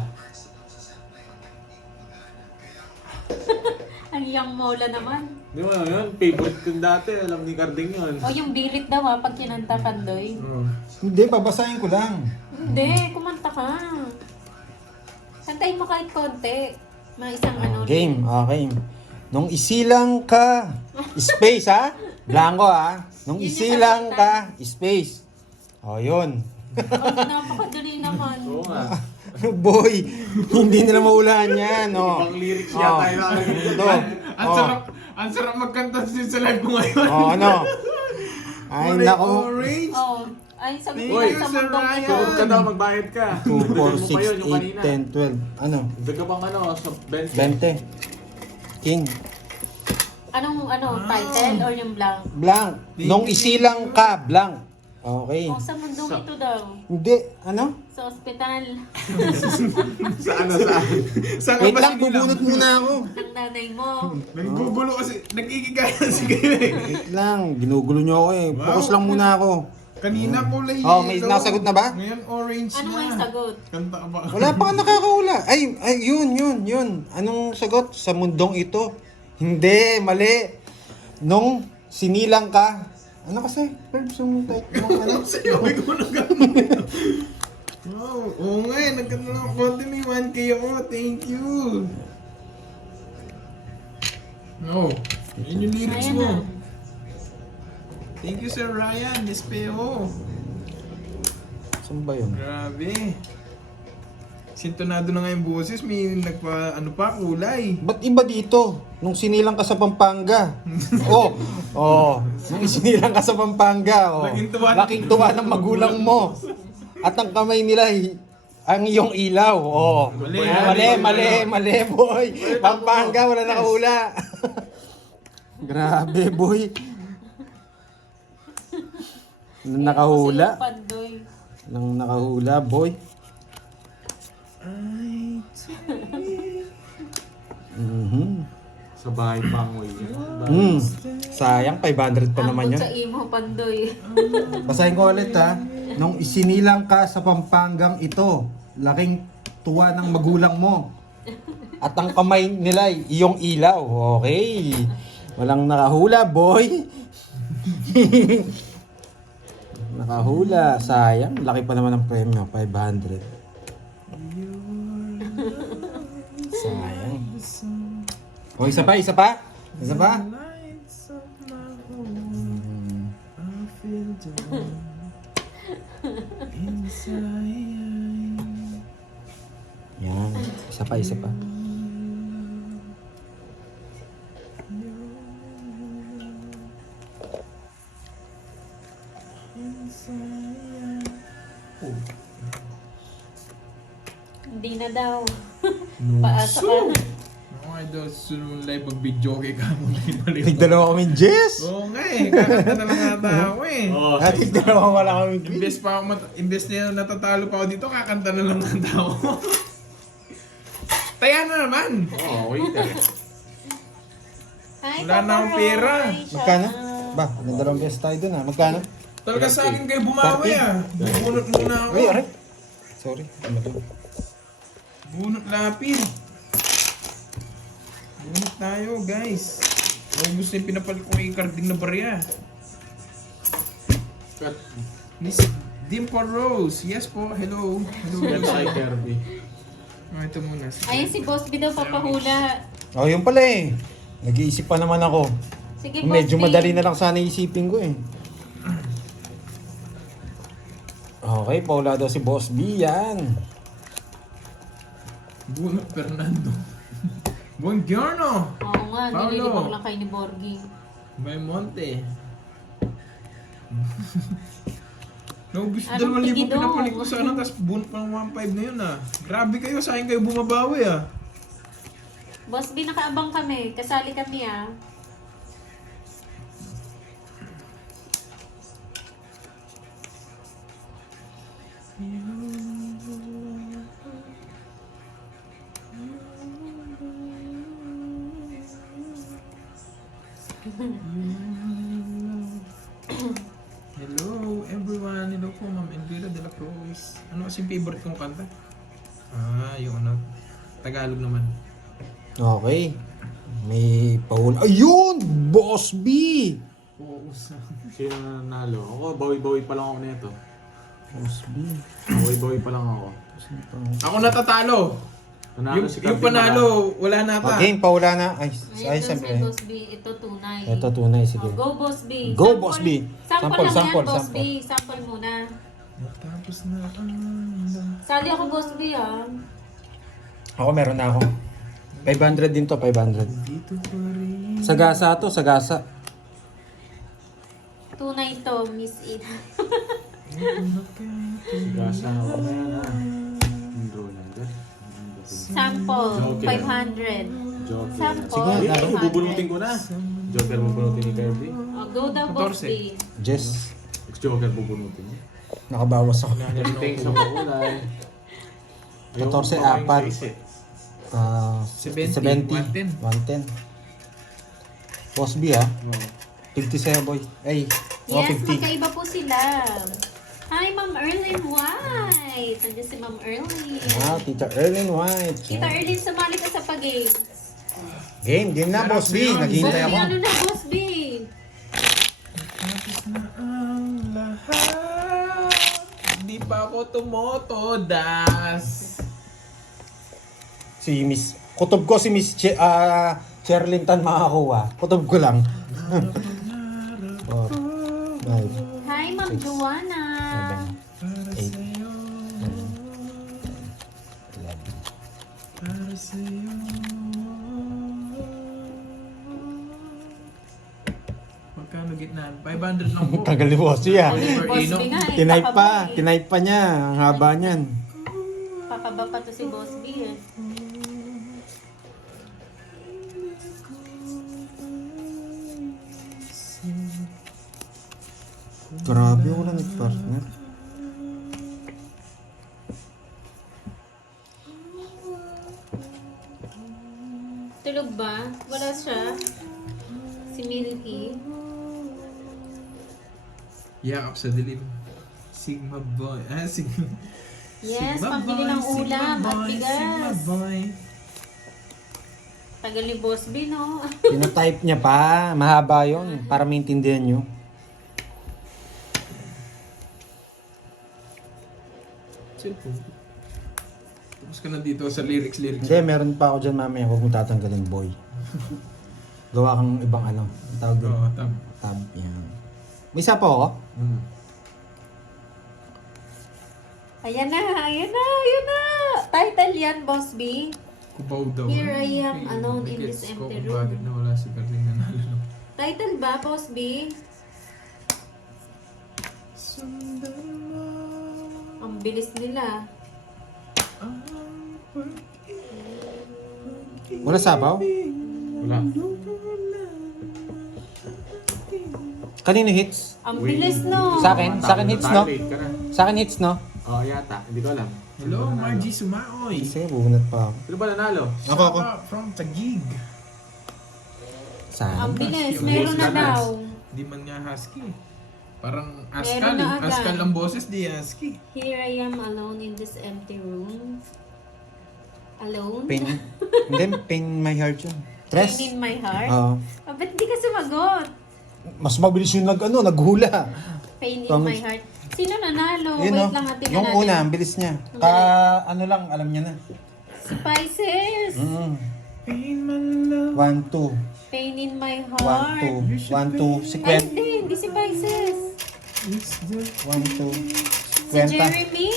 Ang Yang Mola naman. Di mo yun? Favorite ko dati. Alam ni Carding yun. O yung birit daw ha, pag kinanta Pandoy. Hindi, babasahin ko lang. Hindi, kumanta ka. Kantayin mo kahit konti. Mga isang ano. Game, okay. Nung isilang ka, space ha? Blanco ha? Nung Yun yung isilang kanta. ka, space. O, yun. Oh, napakadali naman. Oo nga. Boy, hindi nila maulaan yan. O. Ibang lyrics Oh. yata yung nakalagay Ito. dito. Ang sarap magkanta sa live ko ngayon. O, ano? Ay, Kulay nako. orange. Oh, ay sagot Thank mo Uy, lang sa Sir mundong Ryan. ito. Tulog ka daw, magbayad ka. 2, 4, Mo pa yun, yung 6, kanina. 8, 10, 12. Ano? Daga bang ano, sa 20. 20. King. Anong title or yung blank? Blank. Nung isilang ka, blank. Okay. Oh, sa mundong ito daw. Hindi, ano? Sa ospital Sa ano, sa... Saan ka Wait ba lang, sinilang? bubunot muna ako. ng nanay mo. Naggugulo kasi, nagkikigaya si kayo eh. Wait lang, ginugulo nyo ako eh. Focus lang muna ako. Kanina kulay Oh, may yellow. nasagot na ba? Ngayon orange Ano na. nga yung sagot? Kanta ka ba? Wala pa ka nakakahula. Ay, yun. Anong sagot? Sa mundong ito? Hindi, mali. Nung sinilang ka. Ano kasi? Verbs yung type mo. Ano? Sabi ko na gano'n. Wow, oo nga eh. Nagkanta ng konti may 1K ako. Thank you. No. Yun yung lyrics Ayan mo. na. Thank you, Sir Ryan. Espeo. Saan ba yun? Grabe. Sintonado na nga yung boses. May kulay. Ba't iba dito? Nung sinilang ka sa Pampanga. Nung sinilang ka sa Pampanga. Laking tuwa ng magulang mo. At ang kamay nila, ang iyong ilaw. Mali, boy. Pampanga, wala nakahula. Grabe, boy. Nang nakahula. Sa Pandoy. Nang nakahula, boy. Sa bahay pangoy yan. Sayang, 500 pa naman Ambot yun. sa imo, Pandoy. Basahin ko ulit ha. Nung isinilang ka sa Pampangang ito, laking tuwa ng magulang mo. At ang kamay nila ay iyong ilaw. Okay. Walang nakahula, boy. Nakahula. Sayang. Laki pa naman ng premyo. 500. O, isa pa, isa pa. Isa pa. Lights of my home, I feel joy inside. Yan. Isa pa, isa pa. Hindi na daw. No. Paasa ka na. Okay, daw sunod live mag-video kay ka mo live. Nagdalawa kaming Jess. Oo nga eh, kakanta na lang ata ako eh. Oh, At nagdalawa wala kaming Queen. Imbes pa ako, imbes na natatalo pa ako dito, kakanta na lang ng tao. Taya na naman! waiter. Hi, Wala na Papa akong pera. Roy. Shout Magkano? out. Ba, nagdalawang beses tayo dun ah. Magkano? Talaga sa akin kayo bumawi ah. Bunot muna ako. Uy, aray. Sorry. Ano to? Bunot lapin. Bunot tayo guys. Kung gusto yung pinapalit ko kay Carding na barya. Cut. Miss Dimple Rose. Yes po, hello. Hello. Cut side Kirby. Ito muna. Sige. Ayun si Boss B daw papahula. Oh, yun pala eh. Nag-iisip pa naman ako. Sige, Boss Medyo B. madali na lang sana isipin ko eh. Okay, paula daw si Boss B yan. Bunot Fernando. Buongiorno! Oo nga, Paolo. nililibang lang kayo ni Borgie. May monte. Naubos Anong 2,000 tigido? pinapalit ko sa ano, tapos bunot pa ng 1,500 na yun ah. Grabe kayo, sa akin kayo bumabawi ah. Boss B, nakaabang kami. Kasali kami ah. Hello everyone, hello po Ma'am Elvira de la Cruz. Ano kasi yung favorite kong kanta? Ah, yung ano, Tagalog naman. Okay. May paula. Ayun! Boss B! Oo, sa... Sino na nanalo? Ako, bawi-bawi pa lang ako nito. Boss B. Bawi-bawi pa lang ako. Ako natatalo! Nanalo Yung, si yung Kirby panalo, wala na ata. Okay, paula na. Ay, Ayun ay daw si siyempre. Boss B. Ito tunay. Ito tunay, sige. Oh, go Boss B. Go, Boss B. Sample lang Sample, yan, Boss sample. B. Sample muna. Matapos na ang... Sali ako Boss B ah. Ako meron na ako. 500 din to, 500. Dito pa rin. Sagasa to, sagasa. Tunay to, Miss It. Gasa na ako na yan ha. Hindi lang. Sample, Joker. 500. Joker. Sample, Sige, Uy, lalo. 500. bubunutin ko na. Joker bubunutin ni Kirby. Oh, go daw Boss 14. B. Jess, Joker bubunutin niya. nakabawas ako. Everything sa pakulay. 14, apat. 70, 110. Boss B ah. 50 sa'yo boy. Ay, Yes, 50. magkaiba po sila. Hi, Ma'am Erlyn White. Nandiyan si Ma'am Erlyn. Wow, Tita Erlyn White. Tita Erlyn, sumali ka sa pag-games. Game na Boss B. Boss Naghihintay Boss B, ako. ano na, Boss B? Tapos na ang lahat. Hindi pa ako tumotodas. Si Miss, kutob ko si Miss Cherlyn Tan makakuha. Kutob ko lang. 4, 5, Hi, Ma'am Joanna. 7, 8, Sa'yo, 11. para sa'yo. Magkano gitnaan? 500 lang po. Tagal ni Boss B ah. Boss B nga eh. Tinipe pakaba pa. eh. Tinipe pa niya. Ang haba niyan. Pakaba pa to si Boss B eh. Grabe, wala nag-partner. Tulog ba? Wala siya. Si Milky. Yakap sa dilim. Sigma boy. Ah, Sigma. Yes, Sigma pambili boy, ng Sigma ulam at boy, Sigma bigas. boy. Tagal ni Boss B, no? Tinatype niya pa. Mahaba yun. Para maintindihan nyo. Cellphone. Tapos ka na dito sa lyrics. Hindi, meron pa ako dyan mamaya. Huwag mo tatanggalin, boy. Gawa kang ibang ano. Ang tawag doon. Oo, tab. Tab. Yan. May isa pa ako. Mm. Ayan na, ayan na, ayan na. Title yan, Boss B. Kubaw daw. Here I am, Okay, alone in gets this ko empty kung room. Bakit nawala si Carling nanalo? Title ba, Boss B? Sundan mo Ang bilis nila. ang Wala sabaw? Wala. Kanino hits? Ang bilis, no? Sa akin? Sa akin hits, no? Late ka na. Sa akin hits, no? Oo, yata. Hindi ko alam. Hello, Sino ba nanalo? Margie Sumaoy. Sige, bubunot pa ako. Sino ba nanalo? Ako. Shout out from Taguig. Saan? Ang bilis, Yung meron na ganas. daw. Di man nga husky. Parang Meron askal. na agad. Askal ang boses, di husky. Here I am alone in this empty room. Alone? Pain. Hindi, pain in my heart yun. Tres? Pain in my heart? Oo. Oh, ba't di ka sumagot? Mas mabilis yung naghula. Pain in Tama. my heart. Sino nanalo? Yun, Wait no? lang, natin Yung natin. una, ang bilis niya. Ang Ano lang, alam niya na. Spices! Pain my love. 1, 2. Pain in my 1, heart. 2. 1, 2. Si Ay, Kwent. hindi si Spices. It's the 1, 2. Si Kwenta. Jeremy.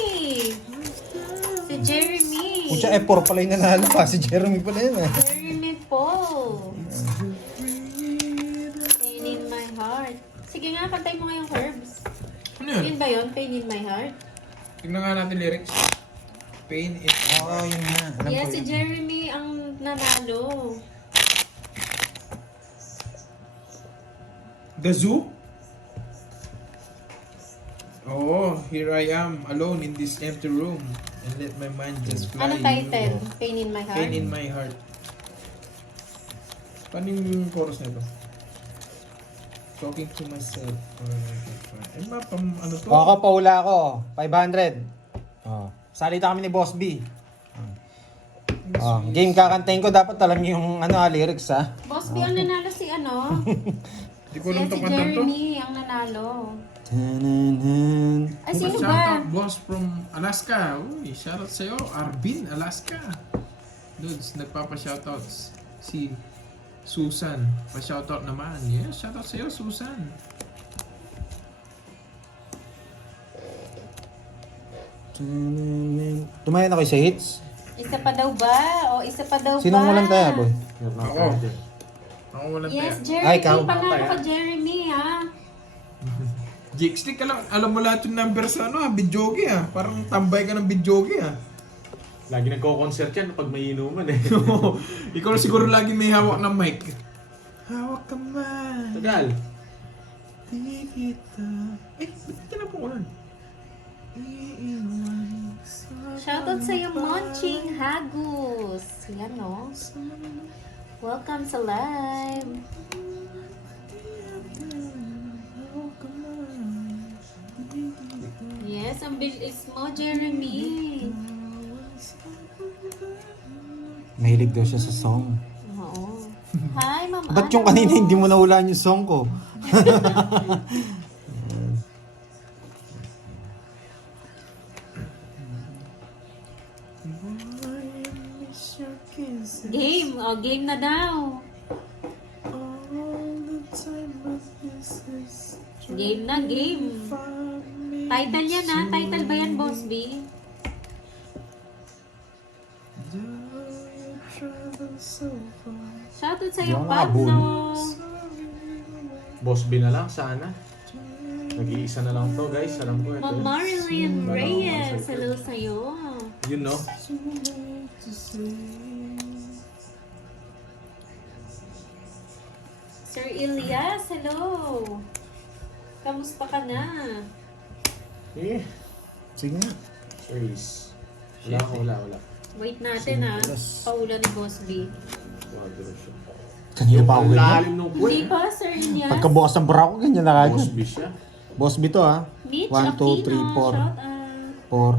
Si Jeremy. Pucha, puro pala yung nanalo pa. Si Jeremy pala yun eh. Jeremy Paul. Pain in my heart. Sige nga, kantay mo nga yung Herbs. Ano yun? Yun ba yun? Pain in my heart? Tignan nga natin lyrics. Pain in Oo, yun na. Alam Yes, ko si yun. Jeremy ang nanalo. The Zoo? Oh, here I am, alone in this empty room. And let my mind just fly. Ano title? Pain in my heart? Pain in my heart. Paano yung chorus nito? Talking to myself. Eh, ano to? Ako, paula ako. 500. Oh. Salita kami ni Boss B. Oh, game kakantayin ko. Dapat alam niyo yung lyrics ha. Boss B, ang nanalo si ano? Hindi ko Si alam si tong kanta to. Jeremy ang nanalo. Tanan. Ay, sino Shout ba? out, boss from Alaska. Uy, shoutout sa'yo. Arbin, Alaska. Dudes, nagpapa-shoutouts. Si Susan. Pa-shoutout naman. Yeah, shoutout sa'yo, Susan. Tumayan ako sa hits. Isa pa daw ba? O isa pa daw ba? Sinong walang taya, boy? Meron Ako. tayo dyan. Ako walang Yes, tayo. Jeremy. Ay, ikaw. Panalo ka, Jeremy, ha? Jixlick, alam mo lahat yung number sa Bidyogi Parang tambay ka ng Bidyogi Lagi nagko-concert yan pag may inuman eh. Ikaw na siguro lagi may hawak ng mic. Hawak ka man. Tagal. Di kita. Ba't tinapukulan? Iiwan sa Shoutout sa'yo, Monching Hagus. Yan, no? Welcome sa live. Yes, ang bilis mo, Jeremy. Mahilig daw siya sa song. Oo. Hi, Ma'am Ba't yung Ana. kanina hindi mo nahulaan yung song ko? Game. O, game na daw. Game na, game. Title yan, ha? Title ba yan, Boss B? Shoutout sa'yo, Yung Pablo. Boss B na lang, sana. Nag-iisa na lang to guys. Alam ko ito. Ma'am Marilyn Parang Reyes. concert. Hello sa'yo. Yun no? Sir Elias, hello. Kamusta ka na? Eh. Sige nga. Ace. Wala. Wait natin, ha? Paula ni Boss B. Wala siya. Kanina pa ako Ang ganyan. lalim nung Hindi puwet. pa, Sir Elias. Pagkabukas ng bra ko, ganyan na Boss kagad. B siya. Boss B to ha. Mitch 1, 2, 3, Aquino, 4. shout out. 4.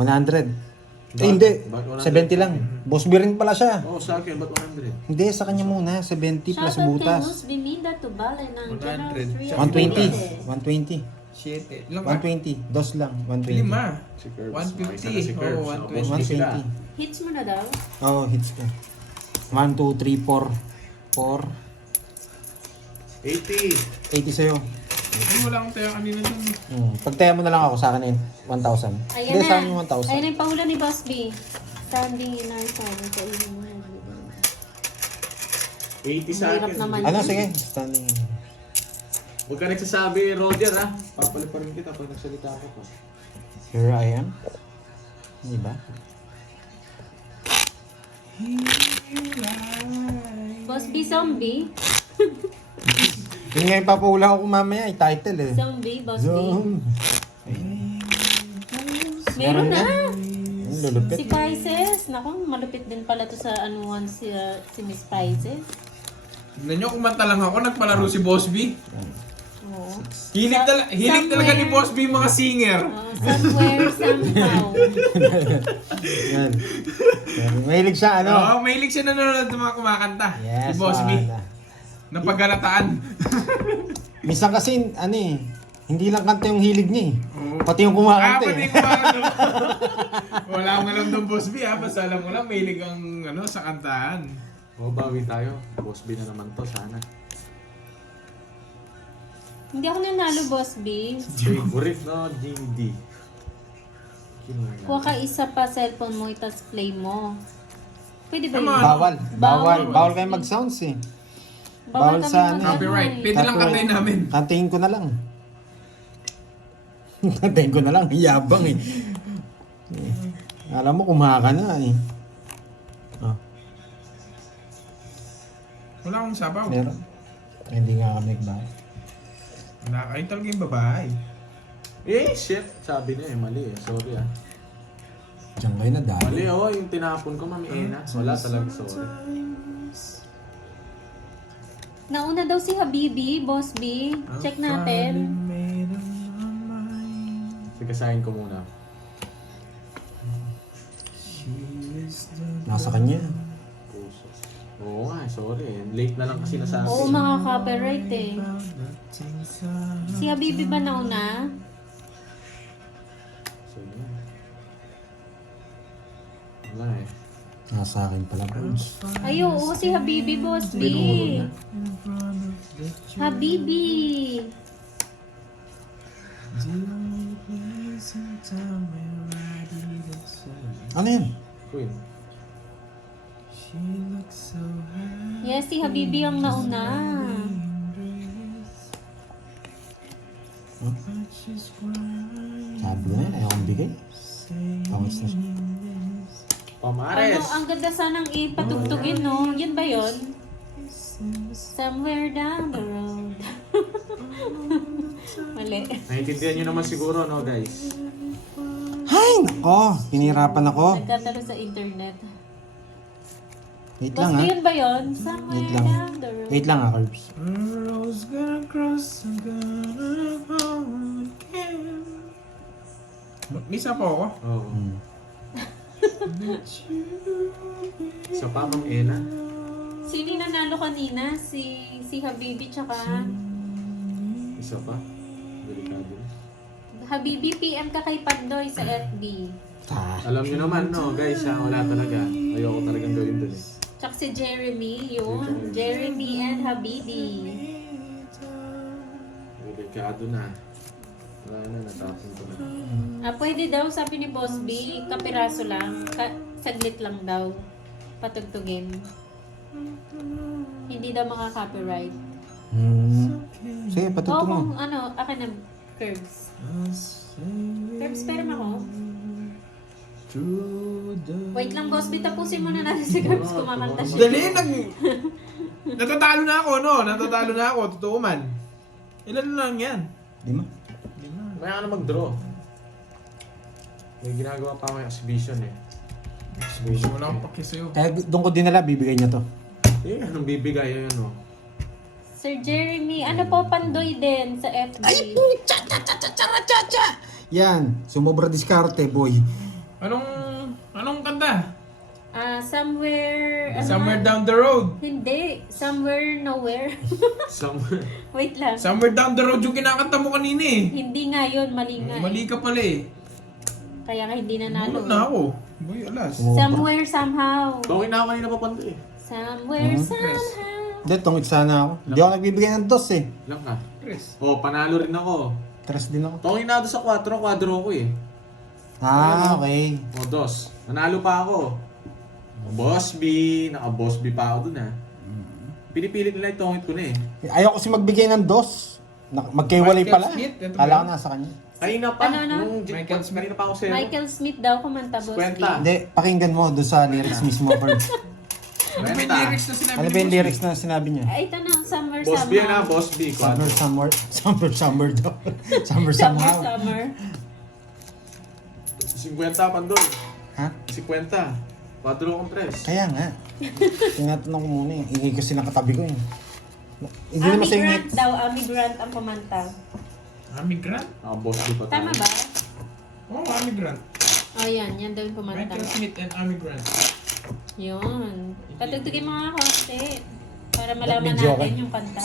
100. Hindi. Bakit 70 lang. Boss B rin pala siya. Oo, sa akin. Ba't 100? Hindi, sa kanya muna. 70 plus Shout out kay butas. Luz Biminda Tubale ng 100. General 3. 120. 120. 7. Ilang 120. Dos lang. 120. 5. Si Curbs. 150. Isa na si Curbs. Oo, No, Boss B sila. 120. Hits mo na daw. Oo, hits ko. 1, 2, 3, 4. 4, 80. 80 sa'yo. Ay, wala akong tayo kanina dun. Pagtaya mo na lang ako sa akin 1,000. Ayan Hindi, na. sa akin yung 1,000. Ayan na yung pahula ni Boss B. Standing in our side. Sa inyo. 80 sa Mahirap akin. naman. Ano, sige. Standing. Huwag ka nagsasabi, Roger ha. Papalit pa rin kita pag nagsalita ako pa. Here I am. Di ba? Boss B, zombie. Yun nga yung papahula ko mamaya, yung title eh. Zombie, Boss B. Meron Meron na. Ang lulupit. Si Pisces. Naku, malupit din pala to sa anuan si Miss Pisces. Tignan nyo, kumanta lang ako, nagpalaro si Boss B. Oo. Hilig talaga ni Boss B mga singer. Somewhere, somehow. Yan. Mahilig siya, ano? Oo, mahilig siya nanonood ng mga kumakanta. Yes, Si Boss B. wala. Napagalataan. Minsan kasi, ano eh, hindi lang kanta yung hilig niya eh. Oo. Pati yung kumakanta pati eh. kumakanta. Wala akong alam ng Boss B ha. Basta alam mo lang, mahilig ang sa kantahan. O, bawi tayo. Boss B na naman to, sana. Hindi ako nanalo, Boss B. Favorite no, Jindy. Kuha ka isa pa cellphone mo, itas play mo. Pwede ba yun? Tama. Bawal kayo mag-sounds eh. bawal kami sa ano. Copyright. Pwede lang Copyright. kantayin namin. Kantayin ko na lang. Kantayin ko na lang, yabang eh. Alam mo, kumaka na eh. Oh, Wala akong sabaw. meron. Hindi nga kami nagbahay. Wala kayo talaga yung babae. Eh, shit. Sabi niya eh, mali eh. Sorry ah. Diyan kayo na dahil. Mali oh, yung tinapon ko, Mami Ena. Wala talaga, sorry. Nauna daw si Habibi, Boss B. Check natin. Sigasahin ko muna. Nasa kanya. Puso. Oo nga, sorry. Late na lang kasi nasabi. Oo, mga copyright eh. Si Habibi ba nauna? So, yun. Wala eh. Nasa akin pala. Ay, oo, si Habibi, Boss B. Habibi. Ano yun? Queen. Yes, si Habibi ang nauna. Sabi ko na yun, ayaw kong bigay. Tawag na siya. Pamares! Ano, ang ganda sanang ipatugtugin, no? Yun ba yun? Somewhere down the road. Mali. Naiintindihan nyo naman siguro, no guys? Hay, nako. Pinirapan ako. Nagkatalo sa internet. Wait Boss lang B, ha. yun ba yun? Somewhere Wait lang. down the road. Wait lang ha, Curbs. Misa po ako. Oo. Hmm. Isa pa, Ma'am Ena. Sino yung nanalo kanina? Si Habibi tsaka... Isa pa. Delikado. Habibi, PM ka kay Pandoy sa FB. Alam nyo naman, no, guys, ha, wala talaga. Ayoko talagang gawin dun eh. Tsaka si Jeremy, yun. Jeremy and Habibi. Delikado na. Wala na, natapon ko na. Pwede daw, sabi ni Boss B, kapiraso lang. Saglit lang daw. Patugtugin. Hindi daw makaka-copyright. Sige, Oo, patutong mo. kung ano, akin na curves. Curves, pero ako. Wait lang, Boss B, tapusin mo na natin si curves. Kumakanta siya. Dali, natatalo na ako, no? Natatalo na ako, totoo man. Ilan na lang yan? Di mo? Maya ka na mag-draw. May ginagawa pa akong exhibition eh. Wala akong paki sa'yo. Kaya doon ko dinala, bibigay niya to. Eh, anong bibigay yun, no? Sir Jeremy, ano po, Pandoy din sa FB. Yan, sumobra diskarte, boy. Anong kanta? Somewhere... ano Somewhere nga? down the road. Hindi. Somewhere, nowhere. Somewhere. Wait lang. Somewhere down the road yung kinakanta mo kanina eh. Hindi nga yun, mali nga. Mali ka pala eh. Kaya nga hindi nanalo. Ano na ako? Boy, alas. Somewhere, somehow. Bawin na ako kanina pa pando eh. Somewhere, somehow. Hindi, tungit sana ako. Hindi ako nagbibigay ng dos eh. Lang ka. Chris. Oh, panalo rin ako. Tres din ako. Tongin na doon sa 4, kwadro ko eh. Ah, okay. O, dos. Nanalo pa ako. O, Boss B. Naka-Boss B pa ako dun ha. Pinipilit nila yung tongit ko na eh. Ayaw kasi magbigay ng dos. Magkaiwalay Michael pala. Smith, ito ba Kala ko yun? nasa kanya. Kanina pa. Ano? Michael Smith. Kanina pa ako sa'yo. Michael Smith daw kumanta, Boss B. Kwenta. Hindi, pakinggan mo doon sa lyrics mismo, Bird. Ano ba yung lyrics na sinabi Ano ni ba yung Boss B? lyrics na sinabi niya? Ay, ito na, Summer Boss B yan ha, Somehow. Boss B. Kwadro. Summer daw. Summer Summer somehow. Summer. 50 pandol. Ha? 50. Kwadro kong tres. Kaya nga. Tinatanong ko muna eh. Ingay kasi nakatabi ko eh. Hindi naman sa Grant ingay. daw, Amy Grant ang kumanta. Ami Grant? Naka-Boss B pa tayo. Tama ba? Oo, Ami Grant. Oh, yan daw yung kumanta. Michael Smith and Ami Grant. Yun. Patugtugin mo nga konti. Para malaman Medyo natin okay. yung kanta.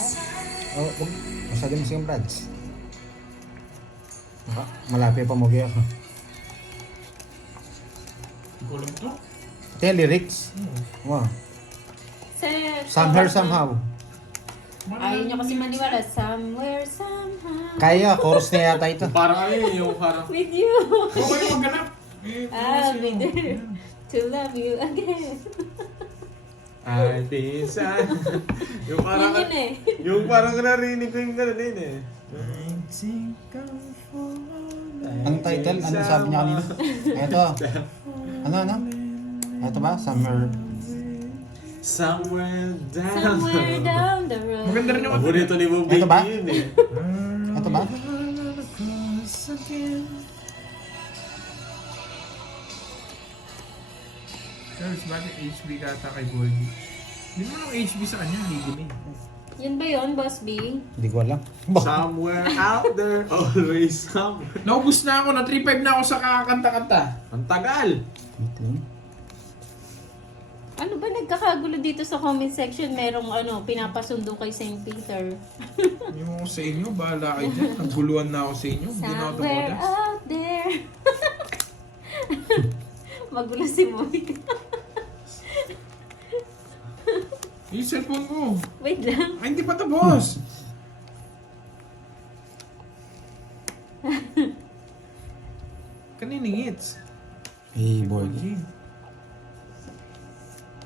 Oh, wag. Masyado mo siyang Brads. Malapit pa mo kaya ako. Hindi ko alam to. Ito yung lyrics. Wow. Somehow, somehow. Ayaw nyo kasi maniwala. Somewhere, somehow. Kaya, chorus na yata ito. Parang ano yun, yung parang... With you. Huwag kayo magganap. I'll be there to love you again. Ay, pinsan. Yung parang... Yun eh. Yung parang narinig ko yung gano'n din eh. Anong title? Ano sabi niya kanina? Ito. Ano? Ito ba? Summer. Somewhere down. Somewhere down the road. Maganda rin yung Paborito ni Mo Ito ba? Baby yun eh. Ito ba? Charles, bakit HB ka ata kay Goldie? Hindi mo lang HB sa kanya, ligo na eh. Yun ba yun, Boss B? Hindi ko alam. Somewhere out there, always somewhere. Naubos na ako, na 3-5 na ako sa kakakanta-kanta. Ang tagal. Ano ba nagkakagulo dito sa comment section? Merong pinapasundo kay St. Peter. Yung sa inyo, bahala kayo dyan. Nagguluhan na ako sa inyo. Hindi na ako Somewhere tumodas. out there. Magulo si Moy. Yung cellphone ko. Wait lang. Ay, hindi pa tapos. Kaninang hits? Hey, boy.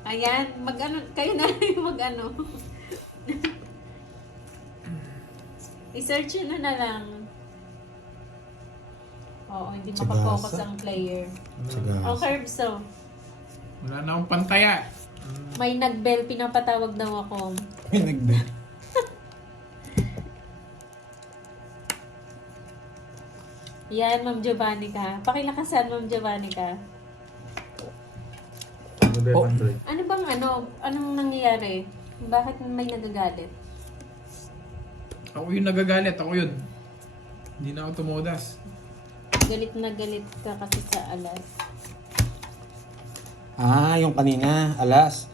Ayan, kayo na yung I-search nyo na lang. Oo, hindi Sagasa. makafocus ang player. Sige. Oh, Curbs, so. Wala na akong pantaya. May nag-bell, pinapatawag daw ako. Pinag-bet. Yan, Ma'am Giovanni ka. Pakilakasan, Ma'am Giovanni ka. Ano ba Oh. yung Android? Ano bang anong nangyayari? Bakit may nagagalit? Ako yung nagagalit, ako yun. Hindi na ako tumodas. Galit na galit ka kasi sa alas. Ah, yung kanina. Alas.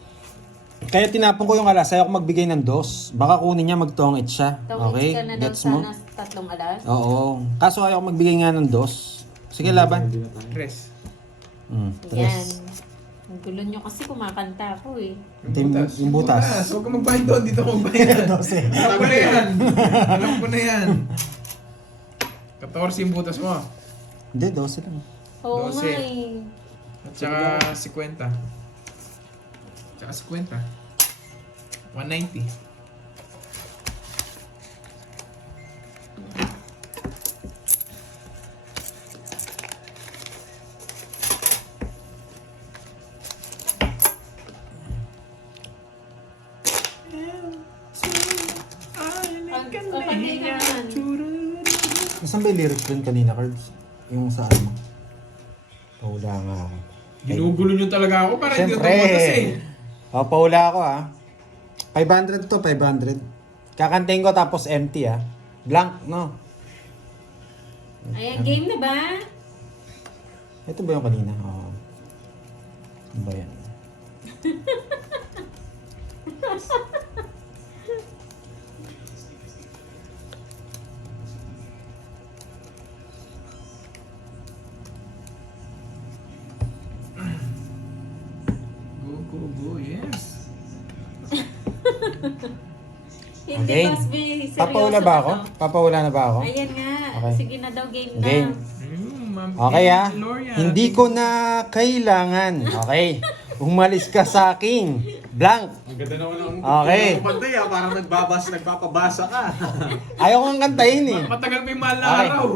Kaya tinapon ko yung alas. Ayaw ko magbigay ng dos. Baka kunin niya magtongit siya. Tawid Okay? ka na daw Gets mo? sana sa 3 alas. Oo. Kaso ayaw ko magbigay nga ng dos. Sige, laban. Hindi na tayo. Tres. Yan. Tres. Ang gulo nyo kasi kumakanta ako eh. Yung butas. Huwag ka magbayad doon. Dito ako magbayad. 12. Alam ko na yan. Alam ko na yan. 14 yung butas mo. Hindi, 12 lang. Oo 12. nga eh. At saka 50. Tsaka 50. 190. O kanina naman. Nasaan ba yung lyrics dun kanina, Cards? Yung sa ano? Paula nga ako. Ginugulo nyo talaga ako para hindi ako Siyempre. tumodas eh. O, paula ako ah. 500 to, 500. Kakantayin ko tapos empty ah. Blank, no? Ayan, game na ba? Ito ba yung kanina? Oo. Ano ba yan? Go, go, go, yes. Game. Boss B, seryoso Papahula ba ako? ka to. Papahula na ba ako? Ayan nga. Okay. Sige na daw, game na. Game. Ma'am Okay ah. Gloria. Hindi ko na kailangan. Okay. Umalis ka sa akin. Blank. Ang ganda naman ng Okay. pantay parang nagpapabasa ka. Ayaw kong kantahin eh. Matagal pa yung mahal na Okay. araw.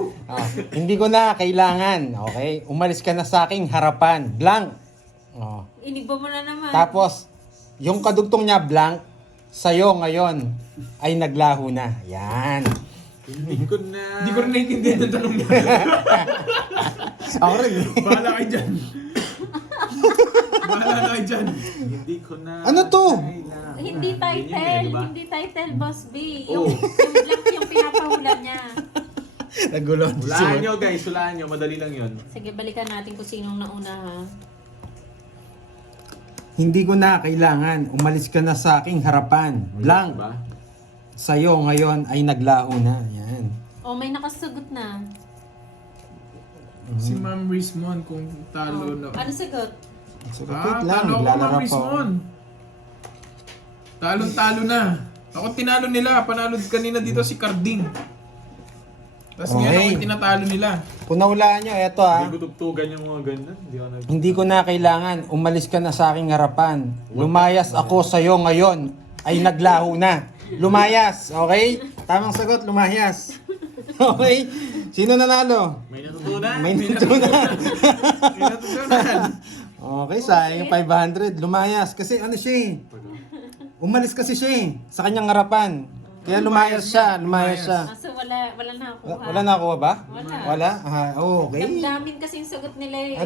Hindi ko na kailangan. Okay. Umalis ka na sa aking harapan. Blank. Oh. Iniba mo na naman. Tapos, yung kadugtong niya blank, sa'yo ngayon ay naglaho na. Yan. Hindi ko na... Hindi ko rin naiintindihan ng tanong niya. Ako rin eh. Bahala kayo dyan. Bahala na kayo dyan. Hindi ko na... Ano to? kailangan. Hindi Yun title. yun eh, diba? Hindi title, Boss B. Oh. Yung blank yung pinapahula niya. Nagulo. Hulaan nyo guys, hulaan nyo. Madali lang yun. Sige, balikan natin kung sinong nauna ha. Hindi ko na kailangan. Umalis ka na sa aking harapan. Blank. Diba? Sa'yo ngayon ay naglaho na. Yan. O, may nakasagot na. Si Ma'am Rismon kung talo na. Ano sagot? So, wait lang. Talo ako, Naglalaro Ma'am pa ako. Rismon. Talon-talo na. Ako tinalo nila. Panalo kanina dito si Carding. Tapos ngayon ako yung tinatalo nila. Kung nahulaan nyo, eto Hindi ko tugtugan yung mga ganyan. Hindi ako nag... Hindi ko na kailangan. Umalis ka na sa aking harapan. Lumayas ako sa'yo ngayon ay naglaho na. Lumayas, okay? Tamang sagot, lumayas. Okay? Sino nanalo? May natutunan. May natutunan. May natutunan. Okay, sayang yung 500. Lumayas. Kasi ano siya eh. Umalis kasi siya eh. Sa kanyang harapan. Kaya lumayas siya. Lumayas siya. Ah, so wala nakakuha. Wala na ako ba? Wala. Wala? Ah, okay. Damdamin kasi yung sagot nila eh.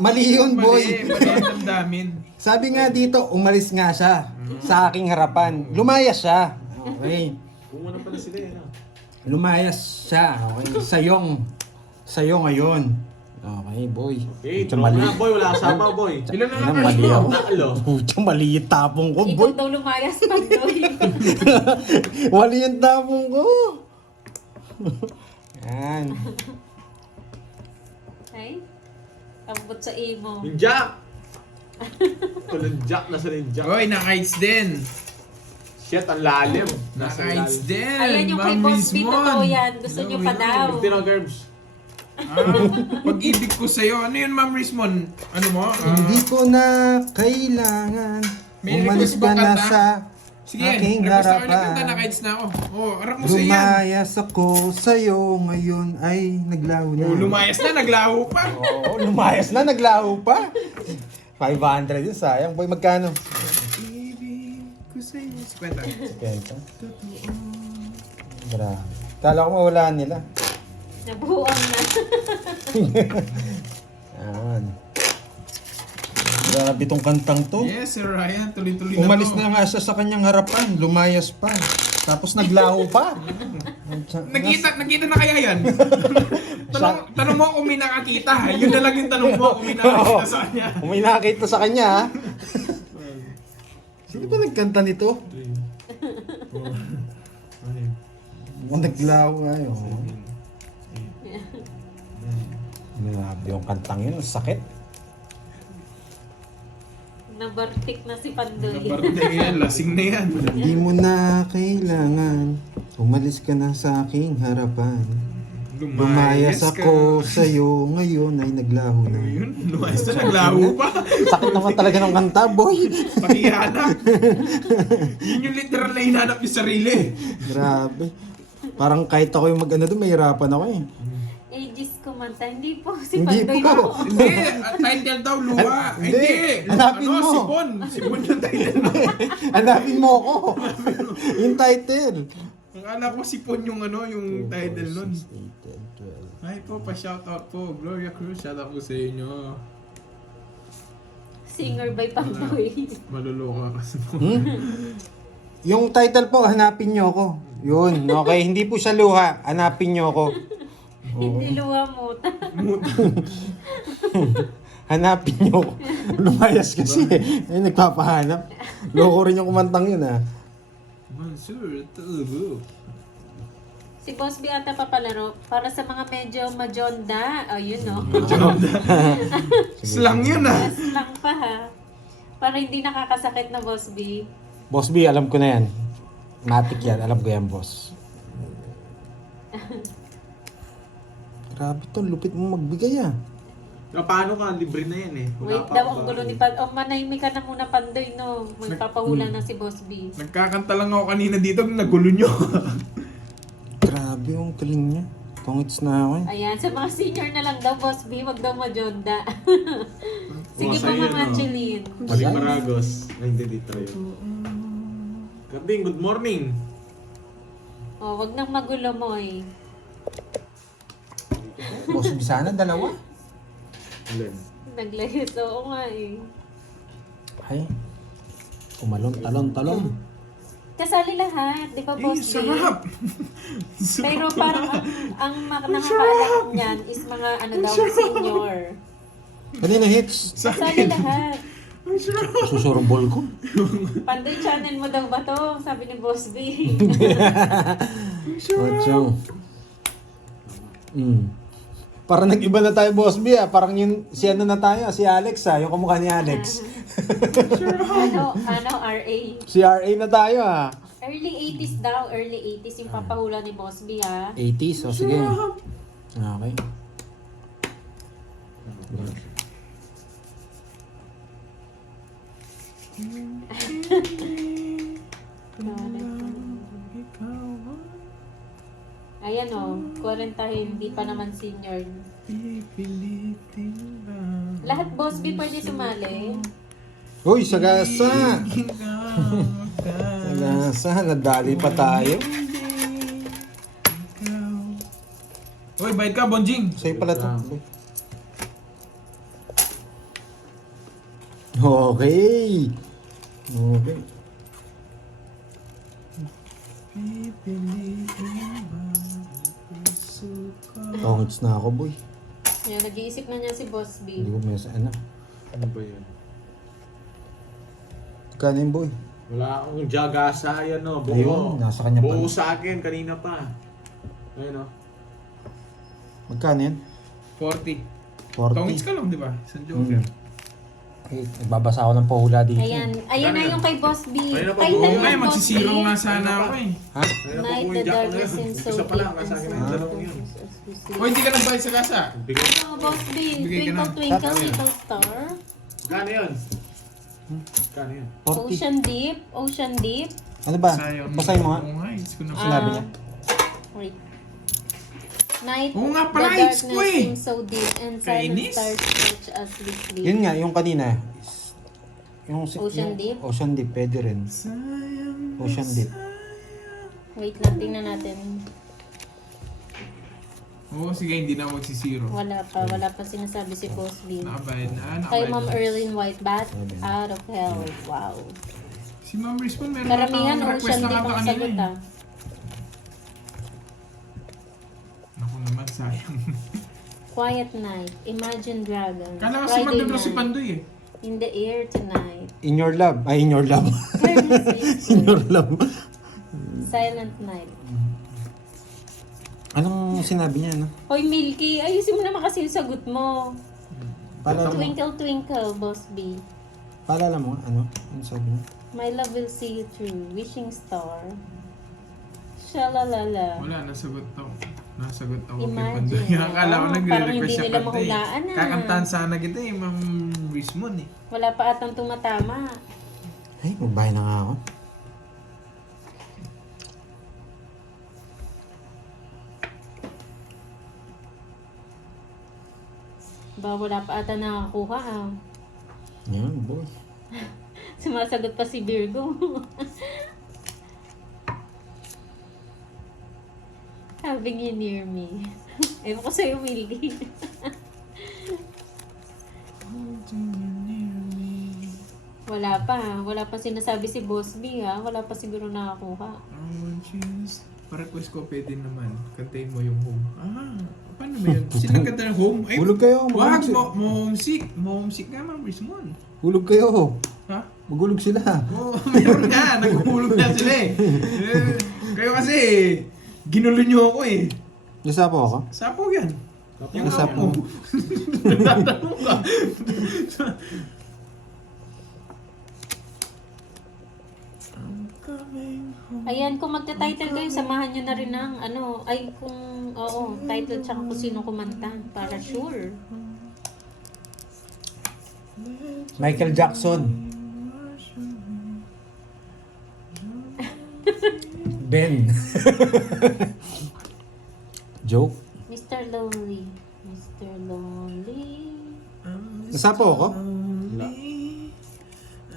Mali yun, boy. Mali ang damdamin. Sabi nga dito, umalis nga siya sa aking harapan. Lumayas siya. Okay. Kung pala sila eh. No? Lumayas siya. Okay. Sa'yo ngayon. Okay, boy. Okay, Pucha, draw na boy. Wala kasama boy. Ilan na Ilan, lang mali ako. Nakalo. Pucha, mali yung tapong ko, Ikaw boy. daw lumayas pag doy. Mali yung tapong ko. Yan. Ay, abot sa imo. Yung Jack. Walang Jack. Nasa yung Jack. Oy, naka-heights din. Shit, ang lalim. Nasa Naka-heights lalim. din. Ayan yung kay Ma'am Boss B, Rismon. totoo yan. Gusto nyo pa daw. Tino Gerbs. Pag-ibig ko sa'yo. Ano yun, Ma'am Rismon? Ano mo? Hindi ko na kailangan. May Umalis request ka bang na kanta? sa Sige, aking request ako ng kanta, harapan. naka-heights na ako. Oh, harap mo sa'yo yan. Lumayas ako sa'yo ngayon ay naglaho na. Oh, lumayas na, naglaho pa. Oo, lumayas na, naglaho pa. 500 yun, sayang. Boy, magkano? Ibig ko sa'yo. 50. Kento. Grabe. Kala ko mawalaan nila. Nabuang na. Ayan. Grabe tong kantang to. Yes, Sir Ryan. Tuloy-tuloy na Umalis to. na nga siya sa kanyang harapan, lumayas pa. Tapos naglaho pa. Nakita na kaya yan? tanong mo kung may nakakita. Yun na lang yung tanong mo kung may nakakita sa kanya. Kung may nakakita sa kanya, ha? Sino ba nagkanta nito? Naglaho nga yun. Grabe yung kantang yun, ang sakit. Nabartik na si Pandoy. Nabarde yan, lasing na yan. Hindi mo na kailangan, umalis ka na sa aking harapan. Lumayas ako sa'yo, ngayon ay naglaho na. Yun, lumayas na, naglaho pa. Sakit naman talaga ng kanta, boy. Pakihanap. Yun yung literal na hinanap yung sarili. Grabe. Parang kahit ako yung mag-ano doon, mahirapan ako eh. Aegis kumanta. Hindi po. Si Hindi Pandoy po. po. Hindi, title daw, luha. Hindi. Hindi. Hanapin mo. Sipon. Sipon yung title. Hanapin mo ako. Yung title. Akala ko sipon yung yung title nun. Ay po, pa-shoutout po. Gloria Cruz, shoutout po sa inyo. Singer by Pandoy. Maluloka kasi po. Yung title po, hanapin nyo ako. Yun, okay. Hindi po siya luha. Hanapin nyo ako. Hindi luwa mo. Hanapin nyo ako. Lumayas kasi. Eh, nagpapahanap. Loko rin yung kumantang yun, ha. Mansur, tubo. Si Boss B ata papalaro. Para sa mga medyo majonda. Oh, yun no. Slang yun ah. Mas lang pa ha. Para hindi nakakasakit na Boss B. Boss B, alam ko na yan. Matik yan, alam ko yan, boss. Grabe to, lupit mo magbigay ah. Paano ka? Libre na yan eh. Wait daw, ang gulo ni Pan. Oh, manahimik ka na muna, Pandoy, no? Magpapahula na si Boss B. Nagkakanta lang ako kanina dito, nagulo nyo. Grabe yung galing niya. Pangits na ako eh. Ayan, sa mga senior na lang daw, Boss B, wag daw majonda. Sige Oh, pa, sa'yo, Mama no? Angeline. Maling Maragos. Ay, hindi dito yun. Karding, good morning. Oh, wag nang magulo mo eh. Boss, sana dalawa. Alin? Naglayos, oo nga eh. Ay, tumalon, talon. Kasali lahat, di ba, Eh, Boss B? sarap! Pero parang ang nakakaalam niyan is mga ano daw, senior. Kanina hits. Kasali lahat. Susurbol ko. Pandoy channel mo daw ba to? Sabi ni Boss B. Ocho. Parang nag-iba na tayo, Boss B ah. Parang yung, si ano na tayo, si Alex ah. Yung kamukha ni Alex. ano, RA. Si RA na tayo ah. Early 80s daw, early 80s yung papahula ni Boss B ha. 80s, o sige. Okay. Ayan o, 40 hindi pa naman senior. Pipilitin lang. Lahat Boss B pwede sumali. Uy, sagasa! Sagasa, nadali pa tayo. Uy, bayad ka, Bonjing! Sa'yo pala to. Okay. Okay. Tongits na ako, boy. Ayan, nag-iisip na niya si Boss B. Hindi ko may sa ano. Ano ba yan? Kanin, boy. Wala akong jagasa yan o. Buo. Ayun, nasa kanya Buo pala. sa akin kanina pa. Ayun o. Magkano yan? 40. 40. Tongits ka lang, di ba? Sa Joker. Okay, nagbabasa ako ng pahula dito. Ayan, ayan na yung kay Boss B. Ayun na pa, Ay, buo. dalawa, Oo nga, Boss magsisiro B. nga sana ako eh. Ha? Ayun na Night, po the yung jack ko darkness na and yun. so Isa pa lang, deep kasama and na so yung dalawang yun. O, hindi ka nagbayad sa kasa. Bigay. Oh, Boss B, Bigay ka na. Twinkle Twinkle Tatlo. Little Star. Kano yun? Kano yun? 40. Ocean Deep, Ocean Deep. Ano ba? Sayang. Basahin mo nga. Oo nga, it's ko na Sinabi niya? Wait. Night, Oo nga the pala, it's darkness ko eh. seems so deep and silent Kainis. stars watch as we sleep. Yun nga, yung kanina. Yung, Ocean yung, Deep? Ocean Deep, pwede rin. Sayang. Ocean Deep. Wait lang, tingnan natin. Oo, sige, hindi na ako magsisiro. Wala pa sinasabi si Boss B. Nakabayad na, Kay nakabayad Ma'am na. Erlyn White Bat, out of hell. Wow. Si Ma'am Rispon, meron Karamihan na request Ocean na Deep kanta ang kanina sagot eh. ah. Naku naman, sayang. Quiet Night, Imagine Dragons, Kala kasi Friday magdodro si Night, Pandoy eh. In the Air Tonight, In Your Love. Ay, In Your Love. Careless In Whisper, Your Love. Silent Night. Anong sinabi niya, ano? Hoy Milky, ayusin mo naman kasi yung sagot mo. Paalala mo. Twinkle Twinkle, Boss B. Paalala mo, ano? Ano sabi niya? My love will see you through, Wishing Star. Shalalala. Wala, nasagot to. Nasagot ako kay Imagine. Pandoy. Akala ko Oo, nagre-request parang hindi siya nila kanta eh. mahulaan ah. Kakantahan sana kita eh, Ma'am Rismon eh. Wala pa atang tumatama. Ay, magbahay na nga ako. Ba, wala pa ata nakakuha ah. Yan, boy. Sumasagot pa si Virgo. Having you near me. Ewan ko sa'yo, Milky. Wala pa sinasabi si Boss B ha. Wala pa siguro nakakuha. Pa-request ko pwede naman. Kantayin mo yung home. Paano ba yun? Sino kanta ng home? Ay, Hulog kayo. wag! Mahulog Mo-homesick. Mo-homesick nga, Ma'am Rismon. Hulog kayo. Ha? Magulog sila. Oo, meron nga. Naghuhulog na sila eh. Kayo kasi, ginulo nyo ako eh. Nasa po ako? Sapo yan. Yung Nasa amo. po. Natatanong ka. I'm coming Ayan, kung magta-title kayo, samahan nyo na rin ng ano, ay kung, oo, title tsaka kung sino kumanta, para sure. Michael Jackson. Ben. Joke. Mr. Lonely. Mr. Lonely. Nasapo ako?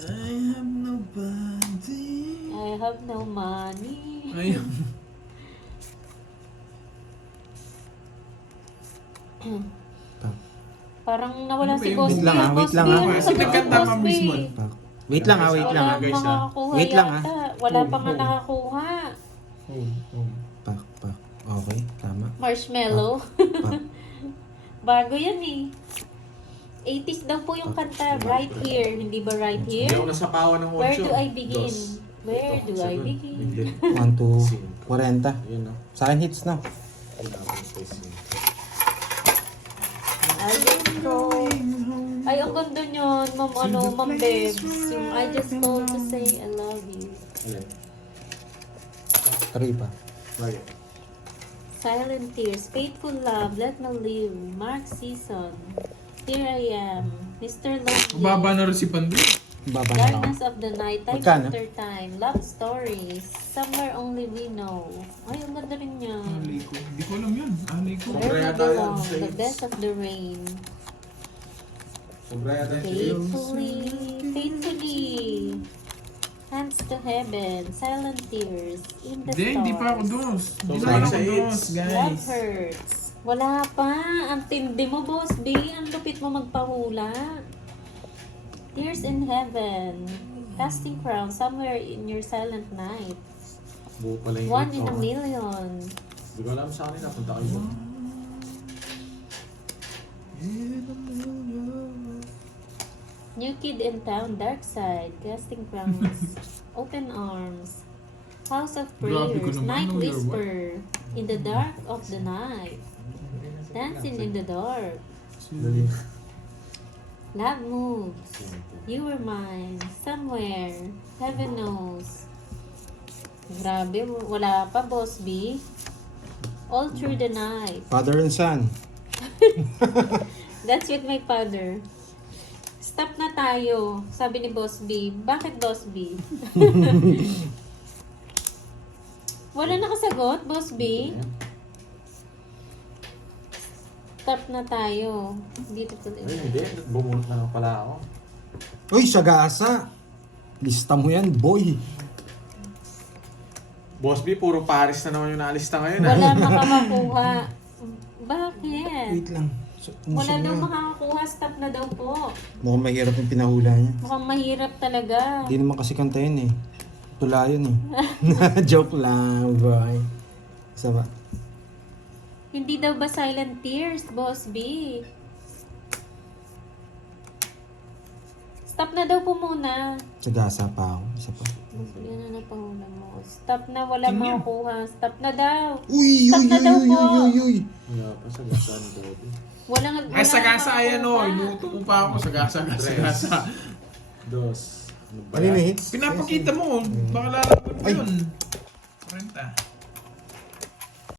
I have nobody. I have no money. Ayun. Parang nawala Ano ba si yun? Boss Wait B. lang, ah, wait Boss lang, B, ah. ano Sino sabi ni nagkanta, Boss Ma'am B? Bismol? Wait lang Wala ah. makakakuha Wait lang, yata. Wala pa nga Home. nakakuha. Pak. Okay, tama. Marshmallow. Pak. Bago yan eh. 80s daw po yung kanta. Right here. Hindi ba right Hindi here? ako nasapawan ng 8. Where do I begin? Where do I begin? Hindi. 1 to 40. Yun no. Sa akin hits na. I just go. Ay, ang ganda nyon, Ma'am Bebs. Yung I just called to say I love you. Alin? 3 pa. Bakit? Silent Tears, Faithful Love, Let Me Live, Mark Season, Here I Am, Mr. Lonely, Mababa na rin si Pandro. Baba na lang. Darkness of the Night, Time Magkano? After Time, Love Stories, Somewhere Only We Know. Ay, ang ganda rin niya. Alay ko. Hindi ko alam yun. Alay ko. Sobra Where We yata yan, Belong, The Shades. Best of the Rain, Sobra yata yung Faithfully, Faithfully, Hands to Heaven, Silent Tears, In the Hindi pa ako Stars, dos. Hindi Sobra naman sa ako dos, hits. Love guys. Hurts. Wala pa. Ang tindi mo, Boss B. Ang lupit mo magpahula. Tears in Heaven. Casting Crown. Somewhere in Your Silent Night. buo pala yung One hit, in a oh. Million. Hindi ko alam sa kanila. Punta kayo. New Kid in Town. Dark Side. Casting Crowns. Open Arms. House of Grabe ko Prayers. naman, Night know your Whisper. In the Dark of the Night. Dancing in the Dark. Dali. Love Moves. You Were Mine. Somewhere. Heaven Knows. Grabe, wala pa, Boss B. All Through the Night. Father and son. That's with my father. Stop na tayo, sabi ni Boss B. Bakit Boss B? Wala nakasagot, Boss B. Stop na tayo. Dito to. Ay, hindi. Bumunot na lang pala ako. Uy, sagasa. Lista mo yan, boy. Boss B, puro Paris na naman yung naalista ngayon. Wala makakakuha. Bakit? Wait lang. Wala daw makakakuha. Stop na daw po. Mukhang mahirap yung pinahula niya. Mukhang mahirap talaga. Hindi naman kasi kanta yun eh. Tula yun eh. Joke lang, boy. Isa ba? Hindi daw ba Silent Tears, Boss B? Stop na daw po muna. Sagasa pa ako. Isa pa. Yan na napahula mo. Stop na, wala Tingnan. makukuha. Stop na daw. Uy, Stop na daw po. uy. Wala pa sa gasan dati. Walang, Ay, sagasa ayan o. makukuha. Inuto ko pa ako. Sagasa. Dos. Ano ba Ano yan? yung hits? Pinapakita mo. Baka lalapag mo Ay. yun. 40.